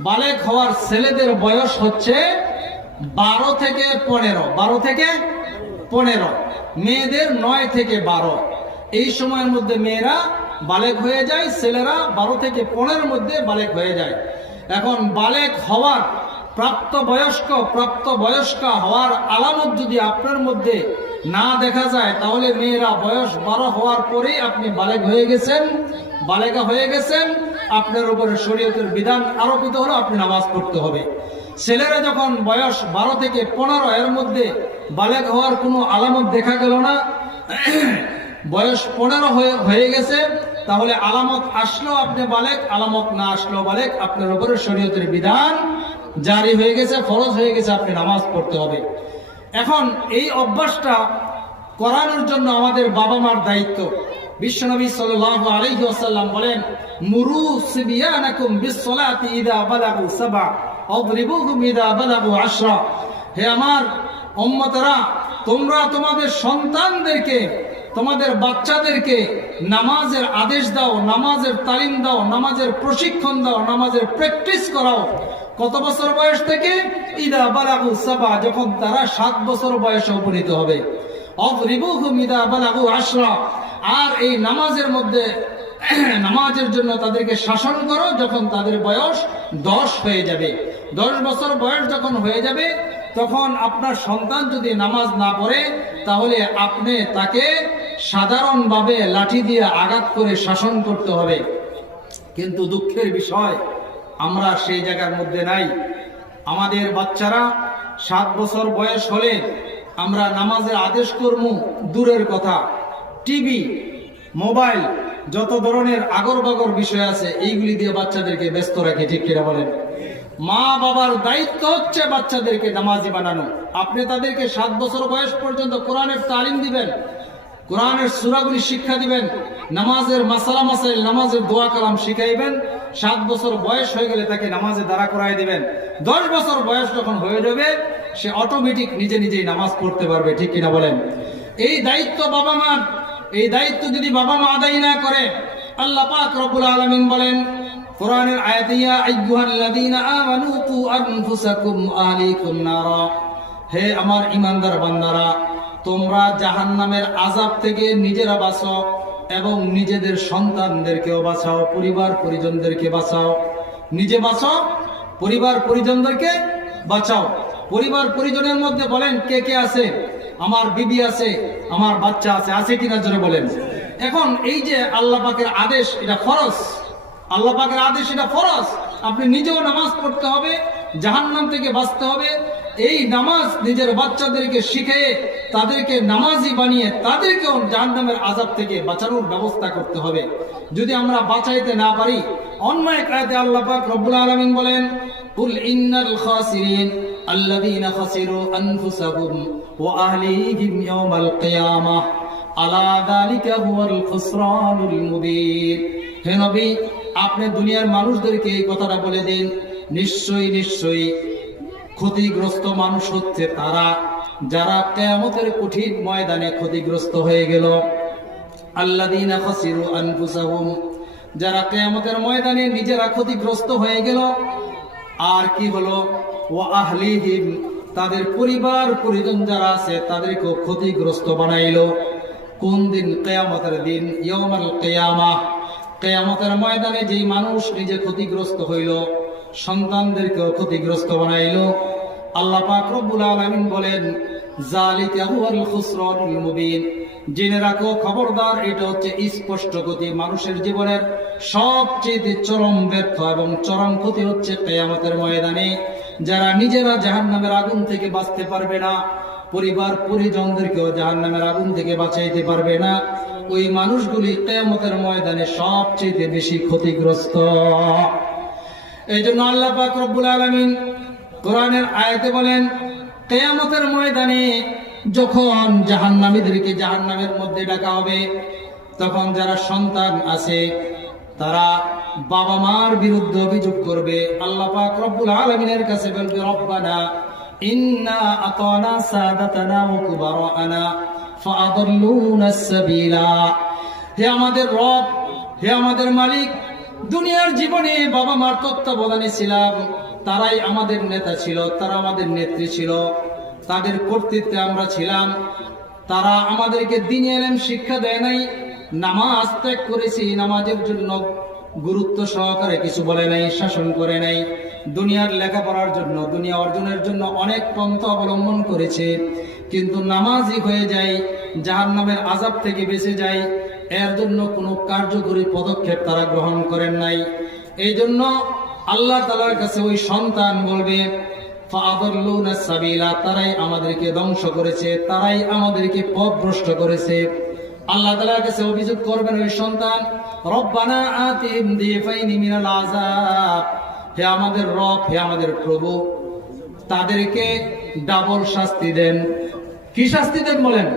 বালেক হওয়ার ছেলেদের বয়স হচ্ছে 12 থেকে 15। 12 থেকে 15। মেয়েদের 9 থেকে 12। এই সময়ের মধ্যে মেয়েরা বালেক হয়ে যায়, ছেলেরা 12 থেকে 15 মধ্যে বালেক হয়ে যায়। এখন বালেক হওয়ার প্রাপ্তবয়স্কা হওয়ার আলামত যদি আপনার মধ্যে না দেখা যায়, তাহলে মেয়েরা বয়স 12 হওয়ার পরেই আপনি বালেক হয়ে গেছেন, বালেকা হয়ে গেছেন, আপনার উপরে শরীয়তের বিধান আরোপিত হলো, আপনি নামাজ পড়তে হবে। ছেলেরা যখন বয়স 12 থেকে 15 এর মধ্যে বালেক হওয়ার কোনো আলামত দেখা গেল না, বয়স 15 হয়ে গেছে, তাহলে আলামত আসলো আপনি বালেক, আলামত না আসলো বালেক, আপনার উপরে শরীয়তের বিধান জারি হয়ে গেছে, ফরজ হয়ে গেছে, আপনি নামাজ পড়তে হবে। এখন এই অভ্যাসটা করানোর জন্য আমাদের বাবা মার দায়িত্ব। বিশ্বনবী সাল্লাল্লাহু আলাইহি ওয়াসাল্লাম বলেন, মুরু সিবিয়ানাকুম বিসসালাতি ইযা বালাগু 7 আদরিবুহুম ইযা বালাগু 10। হে আমার উম্মতরা, তোমরা তোমাদের সন্তানদেরকে, তোমাদের বাচ্চাদেরকে নামাজের আদেশ দাও, নামাজের তালিম দাও, নামাজের প্রশিক্ষণ দাও, নামাজের প্র্যাকটিস করাও। কত বছর বয়স থেকে? ইদা বালাগু 7, যখন তারা 7 বছর বয়সে উপনীত হবে। অযরিবুহুম ইদা বালাগু 10। আর এই নামাজের মধ্যে নামাজের জন্য তাদেরকে শাসন করো যখন তাদের বয়স 10 হয়ে যাবে। 10 বছর বয়স যখন হয়ে যাবে, তখন আপনার সন্তান যদি নামাজ না পড়ে, তাহলে আপনি তাকে সাধারণভাবে লাঠি দিয়ে আঘাত করে শাসন করতে হবে। কিন্তু দুঃখের বিষয়, আমরা সেই জায়গার মধ্যে নাই। আমাদের বাচ্চারা 7 বছর বয়স হলে আমরা নামাজের আদেশ করব দূরের কথা, টিভি, মোবাইল, যত ধরনের আগর বাগর বিষয় আছে, এইগুলি দিয়ে বাচ্চাদেরকে ব্যস্ত রাখি। ঠিক কিনা বলেন? মা বাবার দায়িত্ব হচ্ছে বাচ্চাদেরকে নামাজি বানানো। আপনি তাদেরকে 7 বছর বয়স পর্যন্ত কোরআনের তালিম দিবেন, কোরআনের সূরাগুলি শিক্ষা দিবেন, নামাজের মাসালা মাসাইল, নামাজের দোয়া কালাম শিখাইবেন। 7 বছর বয়স হয়ে গেলে তাকে নামাজে দাঁড়া করাই দিবেন। 10 বছর বয়স যখন হয়ে যাবে, সে অটোমেটিক নিজে নিজেই নামাজ পড়তে পারবে। ঠিক কিনা বলেন? এই দায়িত্ব বাবা মার। এই দায়িত্ব যদি বাবা মা আদায় না করে, আল্লাহ পাক রব্বুল আলামিন বলেন কোরআনের আয়াতে, ইয়া আইয়ুহাল্লাযীনা আমানু কু আনফুসাকুম আহলিকুম নারা। হে আমার ঈমানদার বান্দারা, তোমরা জাহান্নামের আযাব থেকে নিজেরা বাঁচো এবং নিজেদের সন্তানদেরকেও বাঁচাও, পরিবার পরিজনদেরকে বাঁচাও। নিজে বাঁচো, পরিবার পরিজনদেরকে বাঁচাও। পরিবার পরিজনের মধ্যে বলেন কে কে আছে? আমার বিবি আছে, আমার বাচ্চা আছে, আছে কিনা জোরে বলেন। এখন এই যে আল্লাহ পাকের আদেশ, এটা ফরজ। আল্লাহ পাকের আদেশ, এটা ফরজ। আপনি নিজেও নামাজ পড়তে হবে, জাহান্নাম থেকে বাঁচতে হবে, এই নামাজ নিজের বাচ্চাদেরকে শিখে তাদেরকে নামাজি বানিয়ে তাদেরকেও জাহান্নামের আযাব থেকে বাঁচানোর ব্যবস্থা করতে হবে। যদি আমরা বাঁচাইতে না পারি, অন্য এক আয়াতে আল্লাহ পাক রব্বুল আলামিন বলেন, কুল ইন্নাল খাসিরিন আল্লাযীনা খাসিরু আনফুসাহুম ওয়া আহলিহিম ইয়াওমাল কিয়ামাহ আলা যালিকা হুয়াল খুসরানুল মুবিন। হে নবী, আপনি দুনিয়ার মানুষদেরকে এই কথাটা বলে দিন, নিশ্চয়ই নিশ্চয়ই ক্ষতিগ্রস্ত মানুষ হচ্ছে তারা যারা কিয়ামতের কঠিন ময়দানে ক্ষতিগ্রস্ত হয়ে গেল। আল্লাযীনা খাসিরু আনফুসাহুম, যারা কিয়ামতের ময়দানে নিজেরা ক্ষতিগ্রস্ত হয়ে গেল। আর কি হলো? ওয়া আহলিহিম, তাদের পরিবার পরিজন যারা আছে তাদেরকেও ক্ষতিগ্রস্ত বানাইলো। কোন দিন? কিয়ামতের দিন, ইয়াউমাল কিয়ামাহ। কিয়ামতের ময়দানে যেই মানুষ নিজে ক্ষতিগ্রস্ত হইল, সন্তানদেরকেও ক্ষতিগ্রস্ত বানাইলো। আল্লাহ পাক রব্বুল আলামিন বলেন, যালিকা হুয়াল খুসরানুল মুবিন। জেনে রাখো, খবরদার, এটা হচ্ছে স্পষ্ট ক্ষতি। মানুষের জীবনের সবচেয়ে চরম ব্যর্থ এবং চরম ক্ষতি হচ্ছে কিয়ামতের ময়দানে যারা নিজেরা জাহান্নামের আগুন থেকে বাঁচতে পারবে না, পরিবার পরিজনদেরকেও জাহান্নামের আগুন থেকে বাঁচাইতে পারবে না, ওই মানুষগুলি কিয়ামতের ময়দানে সবচেয়ে বেশি ক্ষতিগ্রস্ত। এই জন্য আল্লাহ পাক রব্বুল আলামিন কোরআনের আয়াতে বলেন, কিয়ামতের ময়দানে যখন জাহান্নামীদেরকে জাহান্নামের মধ্যে ডাকা হবে, তখন যারা সন্তান আছে তারা বাবা মার বিরুদ্ধে অভিযোগ করবে। আল্লাহ পাক রব্বুল আলামিনের কাছে বলবে, রব্বানা ইন্না আতানা সাদাতানা ওয়া কুবারানা ফাআদাল্লুনা সাবিলা। হে আমাদের রব, হে আমাদের মালিক, দুনিয়ার জীবনে বাবা মার তত্ত্বাবধানে ছিলাম, তারাই আমাদের নেতা ছিল, তারা আমাদের নেত্রী ছিল, তাদের কর্তৃত্বে আমরা ছিলাম। তারা আমাদেরকে দ্বীনি ইলম শিক্ষা দেয় নাই, নামাজ ত্যাগ করেছি, নামাজের জন্য গুরুত্ব সহকারে কিছু বলে নাই, শাসন করে নাই। দুনিয়ার লেখাপড়ার জন্য, দুনিয়া অর্জনের জন্য অনেক পন্থা অবলম্বন করেছে, কিন্তু নামাজি হয়ে যায়, জাহান্নামের আযাব থেকে বেঁচে যায়, এর জন্য কোনো কার্যকরী পদক্ষেপ তারা গ্রহণ করেন নাই। এই জন্য আল্লাহ তাআলার কাছে ওই সন্তান বলবে, ফাআদাল্লুনা সাবিলা, তারাই আমাদেরকে ধ্বংস করেছে, তারাই আমাদেরকে পথভ্রষ্ট করেছে। আল্লাহ তাআলার কাছে অভিযোগ করবেন ওই সন্তান, রব্বানা আতিহিম দিফাইনি মিনাল আযাব। হে আমাদের রব, হে আমাদের প্রভু, তাদেরকে ডাবল শাস্তি দেন। কি শাস্তি দেন বলেন?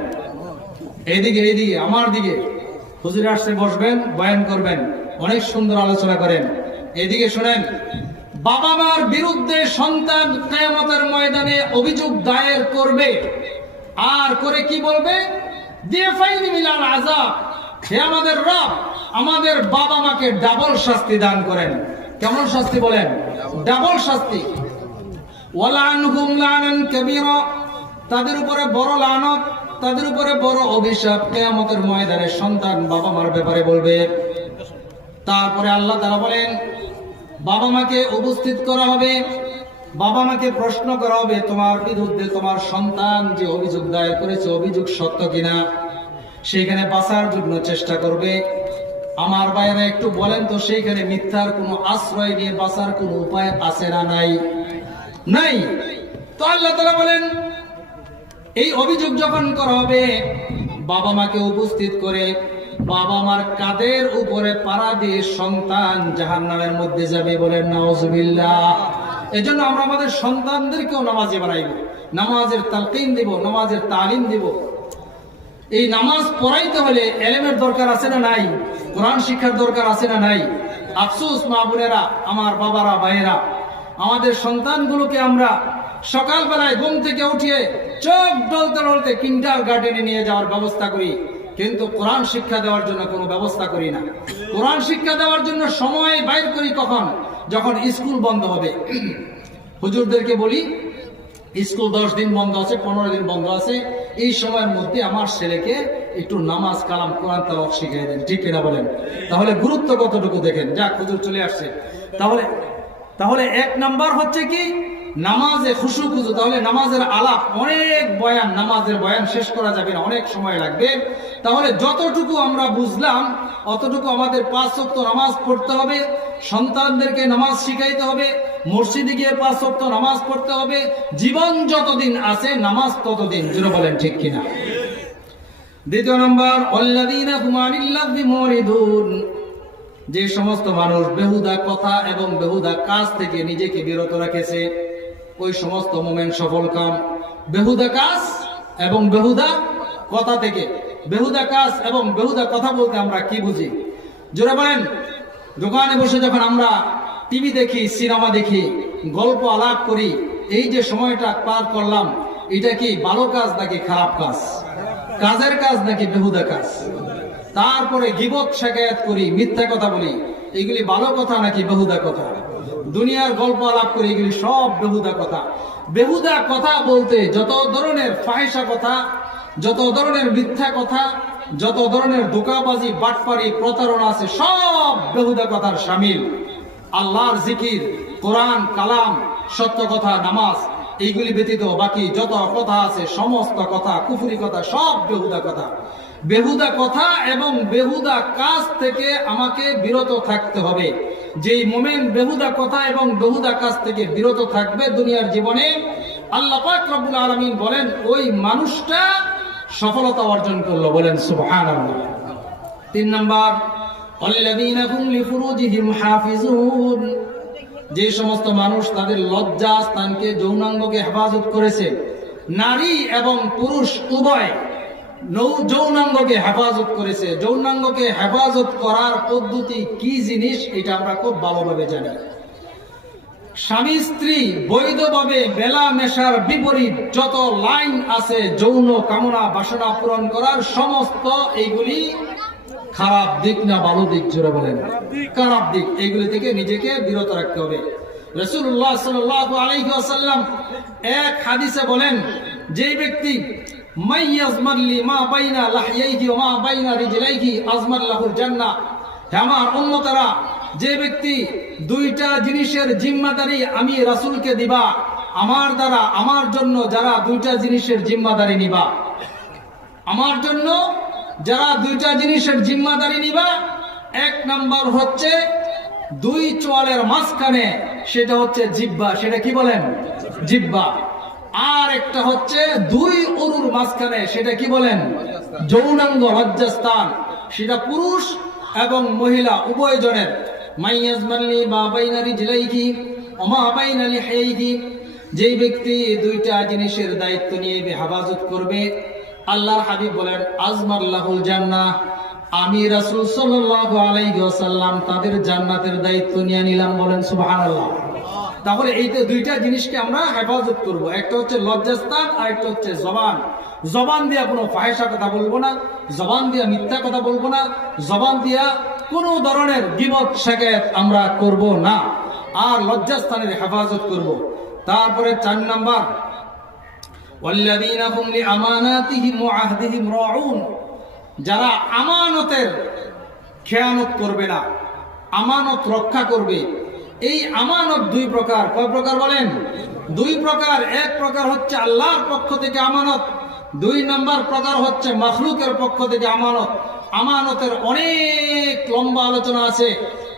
এইদিকে এইদিকে আমার দিকে হুজুর আসছে, বসবেন, বয়ান করবেন, অনেক সুন্দর আলোচনা করেন। এদিকে শুনেন, বাবা মার বিরুদ্ধে সন্তান কিয়ামতের ময়দানে অভিযোগ দায়ের করবে, আর করে কি বলবে? দিফাইনি মিনাল আযাব। হে আমাদের রব, আমাদের বাবা মাকে ডাবল শাস্তি দান করেন। কেমন শাস্তি বলেন? ডাবল শাস্তি। ওয়ালানহুম লানান কাবীরা, তাদের উপরে বড় লানত, তাদের উপরে বড় অভিশাপ কিয়ামতের ময়দানে সন্তান বাবা মার ব্যাপারে বলবে। তারপরে আল্লাহ তাআলা বলেন, বাবা মাকে উপস্থিত করা হবে, বাবা মাকে প্রশ্ন করা হবে, তোমার বিরুদ্ধে তোমার সন্তান যে অভিযোগ দায়ের করেছে, অভিযোগ সত্য কিনা, সেইখানে বাঁচার জন্য চেষ্টা করবে। আমার ভাইয়েরা একটু বলেন তো, সেইখানে মিথ্যার কোনো আশ্রয় নিয়ে বাঁচার কোনো উপায় আছে না? নাই, নাই। তো আল্লাহ তাআলা বলেন, এই অভিযোগ যখন করা হবে, বাবা মাকে উপস্থিত করে বাবা মার কাঁধের উপরে পাড়া দিয়ে সন্তান জাহান্নামের মধ্যে যাবে। বলেন নাউজুবিল্লাহ। এজন্য আমরা আমাদের সন্তানদেরকেও নামাজি বানাইব, নামাজের তালকিন দিব, নামাজের তালিম দিব। এই নামাজ পড়াইতে হলে এলেমের দরকার আছে না নাই? কোরআন শিক্ষার দরকার আছে না নাই? আফসোস মা বোনেরা, আমার বাবারা, ভাইয়েরা, আমাদের সন্তানগুলোকে আমরা সকালবেলায় ঘুম থেকে উঠিয়ে চোখ ডলতে ডলতে কিন্ডার গার্ডেনে নিয়ে যাওয়ার ব্যবস্থা করি, কিন্তু কোরআন শিক্ষা দেওয়ার জন্য কোনো ব্যবস্থা করি না। কোরআন শিক্ষা দেওয়ার জন্য সময় বাইর করি কখন? যখন স্কুল বন্ধ হবে। হুজুরদেরকে বলি, স্কুল 10 দিন বন্ধ আছে, 15 দিন বন্ধ আছে, এই সময়ের মধ্যে আমার ছেলেকে একটু নামাজ, কালাম, কোরআন তেলাওয়াত শিখিয়ে দেন। ঠিক কিনা বলেন? তাহলে গুরুত্ব কতটুকু দেখেন। যাক, হুজুর চলে আসছে। তাহলে 1 নাম্বার হচ্ছে কি? নামাজে খুশু খুশু। তাহলে নামাজের আলাপ, অনেক বয়ান, নামাজের বয়ান শেষ করা যাবে না, অনেক সময় লাগবে। তাহলে যতটুকু আমরা বুঝলাম অতটুকু আমাদের 5 ওয়াক্ত নামাজ পড়তে হবে, সন্তানদেরকে নামাজ শিখাইতে হবে, মসজিদে গিয়ে 5 ওয়াক্ত নামাজ পড়তে হবে, জীবন যতদিন আছে নামাজ ততদিন। জোরে বলেন ঠিক কিনা? দ্বিতীয় নম্বর, আল্লাযীনা হুম আনিল লাগবি মুরিদুন, যে সমস্ত মানুষ বেহুদা কথা এবং বেহুদা কাজ থেকে নিজেকে বিরত রেখেছে, ওই সমস্ত মুমিন সফল কাম। বেহুদা কাজ এবং বেহুদা কথা থেকে। বেহুদা কাজ এবং বেহুদা কথা বলতে আমরা কি বুঝি? জোরে বলেন। দোকানে বসে যখন আমরা টিভি দেখি, সিনেমা দেখি, গল্প আলাপ করি, এই যে সময়টা পার করলাম, এটা কি ভালো কাজ নাকি খারাপ কাজ? কাজের কাজ নাকি বেহুদা কাজ? তারপরে গীবত শিকায়াত করি, মিথ্যা কথা বলি, এগুলি ভালো কথা নাকি বেহুদা কথা? দুনিয়ার গল্প আলাপ করি, এগুলি সব বেহুদা কথা। বেহুদা কথা বলতে যত ধরনের ফাহিশা কথা, যত ধরনের মিথ্যা কথা, যত ধরনের ধোঁকাবাজি, বাটপারি, প্রতারণা আছে, সব বেহুদা কথার শামিল। আল্লাহর জিকির, কোরআন, কালাম, সত্য কথা, নামাজ, এইগুলি ব্যতীত বাকি যত কথা আছে সমস্ত কথা কুফরি কথা, সব বেহুদা কথা। বেহুদা কথা এবং বেহুদা কাজ থেকে আমাকে বিরত থাকতে হবে। যেই মুমিন বেহুদা কথা এবং বেহুদা কাজ থেকে বিরত থাকবে দুনিয়ার জীবনে, আল্লাহ পাক রব্বুল আলামিন বলেন ওই মানুষটা সফলতা অর্জন করলো। বলেন সুবহানাল্লাহ। 3 নাম্বার, আল্লাযীনা হুম লিফুরুজিহিম হাফিজুন, যে সমস্ত মানুষ তাদের লজ্জা স্থানকে, যৌনাঙ্গকে হেফাজত করেছে। নারী এবং পুরুষ উভয় যৌনাঙ্গকে হেফাজত করেছে। যৌনাঙ্গকে হেফাজত করার পদ্ধতি কি জিনিস এটা আমরা খুব ভালোভাবে জানি। স্বামী স্ত্রী বৈধভাবে মেলা মেশার বিপরীত যত লাইন আছে যৌন কামনা বাসনা পূরণ করার, সমস্ত এইগুলি খারাপ দিক না ভালো দিক? জোরে বলেন। খারাপ দিক। এইগুলি থেকে নিজেকে বিরত রাখতে হবে। রাসূলুল্লাহ সাল্লাল্লাহু আলাইহি ওয়াসাল্লাম এক হাদিসে বলেন, যে ব্যক্তি মাইয়াজমাল্লি মা বাইনা লাহইহি ওয়া মা বাইনা রিজলাইহি আজমাল্লাহুল জান্নাহ, আমার উম্মতরা, যে ব্যক্তি দুইটা জিনিসের জিম্মাদারি আমি রাসূলকে দিবা, আমার দ্বারা, আমার জন্য যারা দুইটা জিনিসের জিম্মাদারি নিবা, আমার জন্য যারা দুইটা জিনিসের জিম্মাদারি নিবা, 1 নাম্বার হচ্ছে 2 চোয়ালের মাঝখানে, সেটা হচ্ছে জিহ্বা। সেটা কি বলেন? জিহ্বা। আর একটা হচ্ছে 2 উরুর মাঝখানে, সেটা কি বলেন? যৌনাঙ্গ, লজ্জাস্থান। সেটা পুরুষ এবং মহিলা উভয় জনের। মাইয়াজমাল্লি মা বাইনা রিজলাইহি ওয়া মা বাইনা লিহাইহি, যেই ব্যক্তি দুইটা জিনিসের দায়িত্ব নিয়ে হেফাজত করবে, আল্লাহর হাবিব বলেন আজমাল্লাহুল জান্নাহ, আমি রাসূল সাল্লাল্লাহু আলাইহি ওয়াসাল্লাম তাদের জান্নাতের দায়িত্ব নিয়ে নিলাম। বলেন সুবহানাল্লাহ। তাহলে এই তো দুইটা জিনিসকে আমরা হেফাজত করব। একটা হচ্ছে লজ্জাস্থান আর একটা হচ্ছে জবান। জবান দিয়া কোনো ফাহিশা কথা বলবো না, জবান দিয়া মিথ্যা কথা বলবো না, জবান দিয়া কোনো ধরনের গীবত শিকায়াত আমরা করব না, আর লজ্জাস্থানের হেফাজত করব। তারপরে 4 নাম্বার, ওয়াল্লাযীনা হুম লিআমানাতিহিম ওয়া আহদিহিম রাউন, যারা আমানতের খেয়ানত করবে না, আমানত রক্ষা করবে। এই আমানত 2 প্রকার। কয় প্রকার বলেন? 2 প্রকার। 1 প্রকার হচ্ছে আল্লাহর পক্ষ থেকে আমানত, 2 নাম্বার প্রকার হচ্ছে মাখলুকের পক্ষ থেকে আমানত। আমানতের অনেক লম্বা আলোচনা আছে।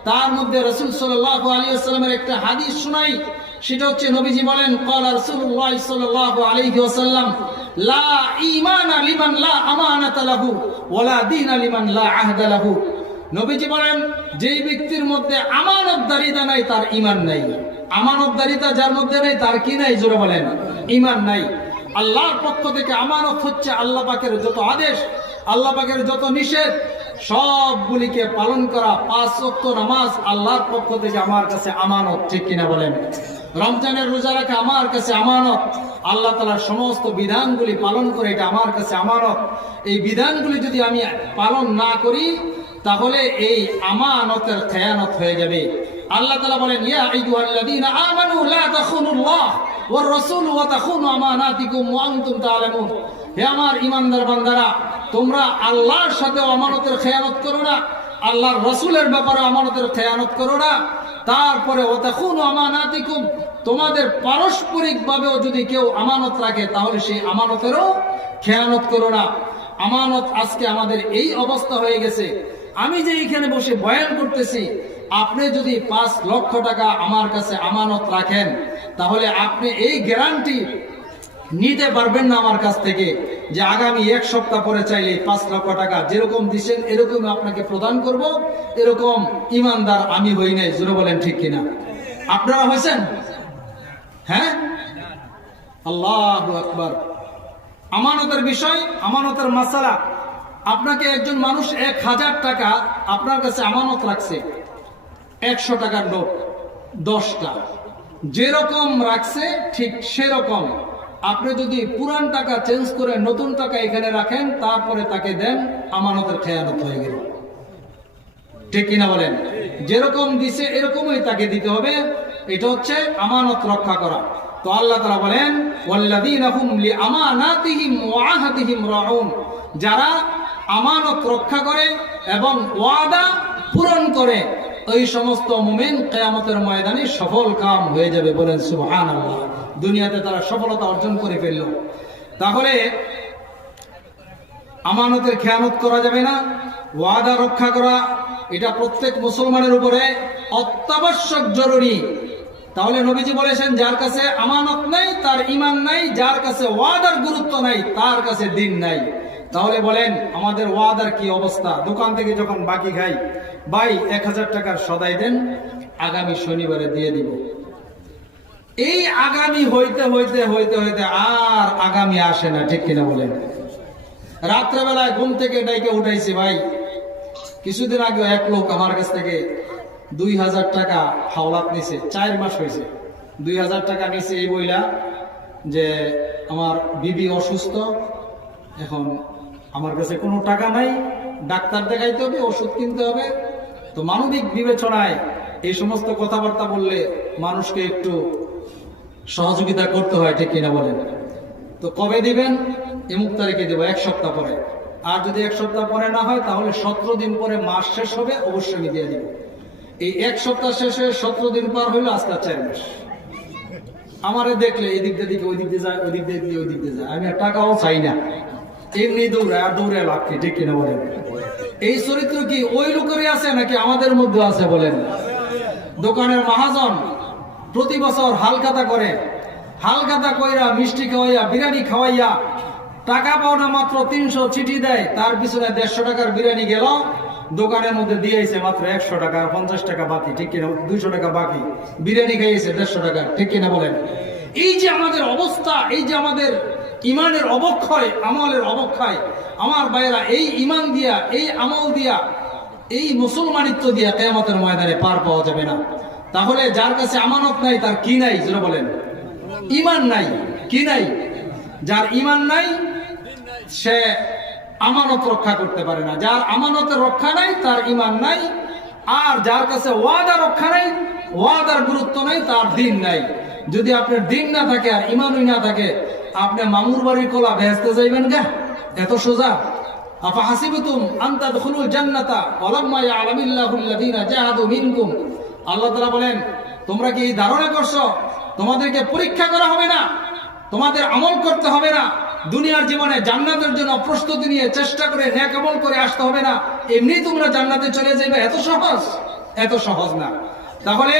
তার মধ্যে রাসূল সাল্লাল্লাহু আলাইহি ওয়াসাল্লামের একটা হাদিস শুনাই, সেটা হচ্ছে নবীজি বলেন, ক্বালা রাসূলুল্লাহ সাল্লাল্লাহু আলাইহি ওয়াসাল্লাম, লা ঈমানা লিমান লা আমানাতা লাহু ওয়া লা দীনা লিমান লা আহদা লাহু। নবীজি বলেন, যেই ব্যক্তির মধ্যে আমানতদারিতা নাই তার ঈমান নাই। আমানতদারিতা যার মধ্যে নাই তার কি নাই? জোরে বলেন, ঈমান নাই। আল্লাহর পক্ষ থেকে আমানত হচ্ছে আল্লাহ পাকের যত আদেশ, আল্লাহ পাকের যত নিষেধ, সবগুলিকে পালন করা। 5 ওয়াক্ত নামাজ আল্লাহর পক্ষ থেকে আমার কাছে আমানত। ঠিক কিনা বলেন? রমজানের রোজা রাখা আমার কাছে আমানত। আল্লাহ তাআলার সমস্ত বিধানগুলি পালন করে, এটা আমার কাছে আমানত। এই বিধানগুলি যদি আমি পালন না করি তাহলে এই আমানতের খেয়ানত হয়ে যাবে। আল্লাহ তাআলা বলেন, ইয়া আইয়ুহাল্লাযীনা আমানু লা তাখুনুল্লাহ ওয়ার রাসূল ওয়া তাখুনু আমানাতিকুম ওয়া আনতুম তা'লামুন। হে আমার ঈমানদার বান্দারা, তোমরা আল্লাহর সাথে আমানতের খেয়ানত করো না, আল্লাহর রাসূলের ব্যাপারে আমানতের খেয়ানত করো না। তারপরে ওয়া তাখুনু আমানাতিকুম, তোমাদের পারস্পরিকভাবেও যদি কেউ আমানত রাখে তাহলে সেই আমানতেরও খেয়ানত করো না। আমানত আজকে আমাদের এই অবস্থা হয়ে গেছে। আমি যে এখানে বসে বয়ান করতেছি, আপনি যদি 5 লক্ষ টাকা আমার কাছে আমানত রাখেন, তাহলে আপনি এই গ্যারান্টি নিতে পারবেন না আমার কাছ থেকে যে আগামী 1 সপ্তাহ পরে চাইলে 5 লক্ষ টাকা যেরকম দিচ্ছেন এরকম আপনাকে প্রদান করব। এরকম ইমানদার আমি হই নাই। জোরে বলেন ঠিক কিনা? আপনারা হয়েছেন? হ্যাঁ, আল্লাহু আকবার। আমানতের বিষয়, আমানতের মাসালা। আপনাকে একজন মানুষ 1000 টাকা আপনার কাছে আমানত রাখছে, 100 টাকার নোট 10টা, যেরকম রাখছে ঠিক সেরকম আপনি যদি পুরান টাকা চেঞ্জ করে নতুন টাকা এখানে রাখেন, তারপরে তাকে দেন, আমানতের খেয়ানত হয়ে গেল। ঠিক কিনা বলেন? যেরকম দিছে এরকমই তাকে দিতে হবে। এটা হচ্ছে আমানত রক্ষা করা। তো আল্লাহ তাআলা বলেন, ওয়াল্লাযীনা হুম লিআমানাতিহিম ওয়া আহদিহিম রাউন, যারা আমানত রক্ষা করে এবং ওয়াদা পূরণ করে, ওই সমস্ত মুমিন কিয়ামতের ময়দানে সফল কাম হয়ে যাবে। বলেন সুবহানাল্লাহ। দুনিয়াতে তারা সফলতা অর্জন করে ফেলল। তাহলে আমানতের খেয়ানত করা যাবে না, ওয়াদা রক্ষা করা এটা প্রত্যেক মুসলমানের উপরে অত্যাবশ্যক জরুরি। তাহলে নবীজি বলেছেন, যার কাছে আমানত নাই তার ঈমান নাই, যার কাছে ওয়াদার গুরুত্ব নাই তার কাছে দিন নাই। তাহলে বলেন আমাদের ওয়াদার কি অবস্থা? দোকান থেকে যখন বাকি খাই, ভাই 1000 টাকার সদাই দেন, আগামী শনিবারে দিয়ে দিব। এই আগামী হইতে হইতে হইতে হইতে আর আগামী আসে না। ঠিক কিনা বলেন? রাত্রেবেলায় ঘুম থেকে ডাইকে উঠাইছি, ভাই কিছুদিন আগে এক লোক আমার কাছ থেকে 2000 টাকা হাওলাত নিছে, 4 মাস হয়েছে। 2000 টাকা নিছে এই বইলা যে আমার বিবি অসুস্থ, এখন আমার কাছে কোনো টাকা নাই, ডাক্তার দেখাইতে হবে, ওষুধ কিনতে হবে। তো মানবিক বিবেচনায় এই সমস্ত কথাবার্তা বললে মানুষকে একটু সহযোগিতা করতে হয়। ঠিক কিনা বলেন? তো কবে দিবেন? এমুক তারিখে দেবো, 1 সপ্তাহ পরে। আর যদি 1 সপ্তাহ পরে না হয় তাহলে 17 দিন পরে মাস শেষ হবে, অবশ্যই আমি দিয়ে দিব। এই 1 সপ্তাহ শেষে 17 দিন পার হইলো, আজকে 4 মাস। আমারে দেখলে এদিক দিয়ে ওই দিক দিয়ে যায়, ওই দিক দিয়ে ওই দিক দিয়ে যায়। আমি আর টাকাও চাই না, এমনি দৌড়ায়, আর দৌড়ে লাগছে। ঠিক কিনা বলেন? এই চরিত্র কি ওই লোকেরই আছে নাকি আমাদের মধ্যে আছে? বলেন। দোকানের মহাজন প্রতি বছর হালখাতা করে, হালখাতা কইরা মিষ্টি খাওয়াইয়া বিরিয়ানি খাওয়াইয়া টাকা পাওনা মাত্র 300 চিঠি দেয়, তার পিছনে 150 টাকার বিরিয়ানি গেল, দোকানের মধ্যে দিয়েছে মাত্র 100 টাকা, 50 টাকা বাকি। ঠিক কিনা? 200 টাকা বাকি, বিরিয়ানি খাইয়েছে 150 টাকা। ঠিক কিনা বলেন? এই যে আমাদের অবস্থা, এই যে আমাদের ইমানের অবক্ষয়, আমলের অবক্ষয়, আমার ভাইয়েরা, এই ইমান দিয়া, এই আমল দিয়া, এই মুসলমানিত্ব দিয়া কিয়ামতের ময়দানে পার পাওয়া যাবে না। তাহলে যার কাছে আমানত নাই তার কি নাই? যেটা বলেন, ইমান নাই। কি নাই? যার ইমান নাই সে আমানত রক্ষা করতে পারে না। যার আমানতের রক্ষা নাই তার ইমান নাই। আর যার কাছে ওয়াদা রক্ষা নাই, ওয়াদার গুরুত্ব নাই, তার দিন নাই। যদি আপনার দিন না থাকে আর ইমানই না থাকে, আপনি মামুর বাড়ির কলা বেহেশতে যাইবেন গা? এত সোজা? আফা হাসিবতুম আন তাদখুলুল জান্নাতা ওয়ালাম্মা ইয়ালামিল্লাহুল্লাযীনা জাহাদু মিনকুম। আল্লাহ তাআলা বলেন, তোমরা কি এই ধারণা করছো তোমাদেরকে পরীক্ষা করা হবে না, তোমাদের আমল করতে হবে না, দুনিয়ার জীবনে জান্নাতের জন্য প্রস্তুতি নিয়ে চেষ্টা করে নেক আমল করে আসতে হবে না, এমনি তোমরা জান্নাতে চলে যাবে? এত সহজ? এত সহজ না। তাহলে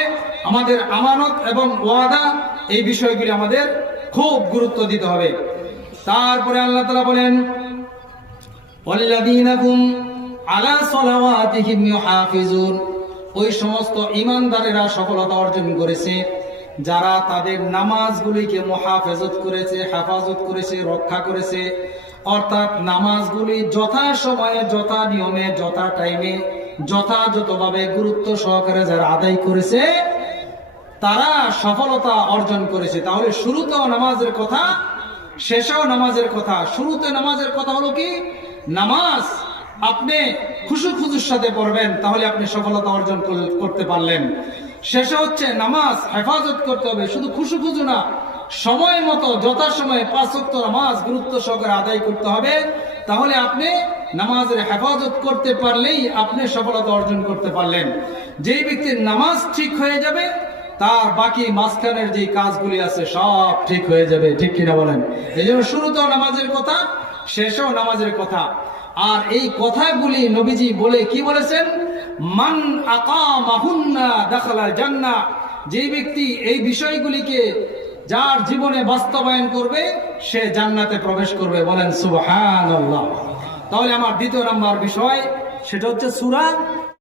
আমাদের আমানত এবং ওয়াদা, এই বিষয়গুলি আমাদের খুব গুরুত্ব দিতে হবে। তারপরে আল্লাহ তাআলা বলেন, ওয়াল্লাযীনা হুম আলা সালাওয়াতিহিম ইউহাফিজুন, ওই সমস্ত ঈমানদারেরা সফলতা অর্জন করেছে যারা তাদের নামাজগুলিকে মুহাফাজত করেছে, হেফাজত করেছে, রক্ষা করেছে। অর্থাৎ নামাজগুলি যথা সময়ে, যথা নিয়মে, যথা টাইমে, যথাযথভাবে গুরুত্ব সহকারে যারা আদায় করেছে, তারা সফলতা অর্জন করেছে। তাহলে শুরুতেও নামাজের কথা, শেষেও নামাজের কথা। শুরুতে নামাজের কথা হলো কি? নামাজ আপনি খুশুর সাথে পড়বেন, তাহলে আপনি সফলতা অর্জন করতে পারলেন। শেষে হচ্ছে নামাজ হেফাজত করতে হবে, শুধু খুশু না, সময় মতো যথাসময়ে 5 ওয়াক্ত নামাজ গুরুত্ব সহকারে আদায় করতে হবে। তাহলে আপনি নামাজের হেফাজত করতে পারলেই আপনি সফলতা অর্জন করতে পারলেন। যেই ব্যক্তির নামাজ ঠিক হয়ে যাবে, তার বাকি মাঝখানের যে কাজগুলি আছে সব ঠিক হয়ে যাবে। ঠিক কিনা বলেন? এই জন্য শুরুতেও নামাজের কথা, শেষেও নামাজের কথা। আর এই কথাগুলি নবীজি বলে কি বলেছেন? মান আকামাহুন্না দাখালাল জান্নাহ, যে ব্যক্তি এই বিষয়গুলিকে যার জীবনে বাস্তবায়ন করবে সে জান্নাতে প্রবেশ করবে। বলেন সুবহানাল্লাহ। তাহলে আমার দ্বিতীয় নাম্বার বিষয় সেটা হচ্ছে সূরা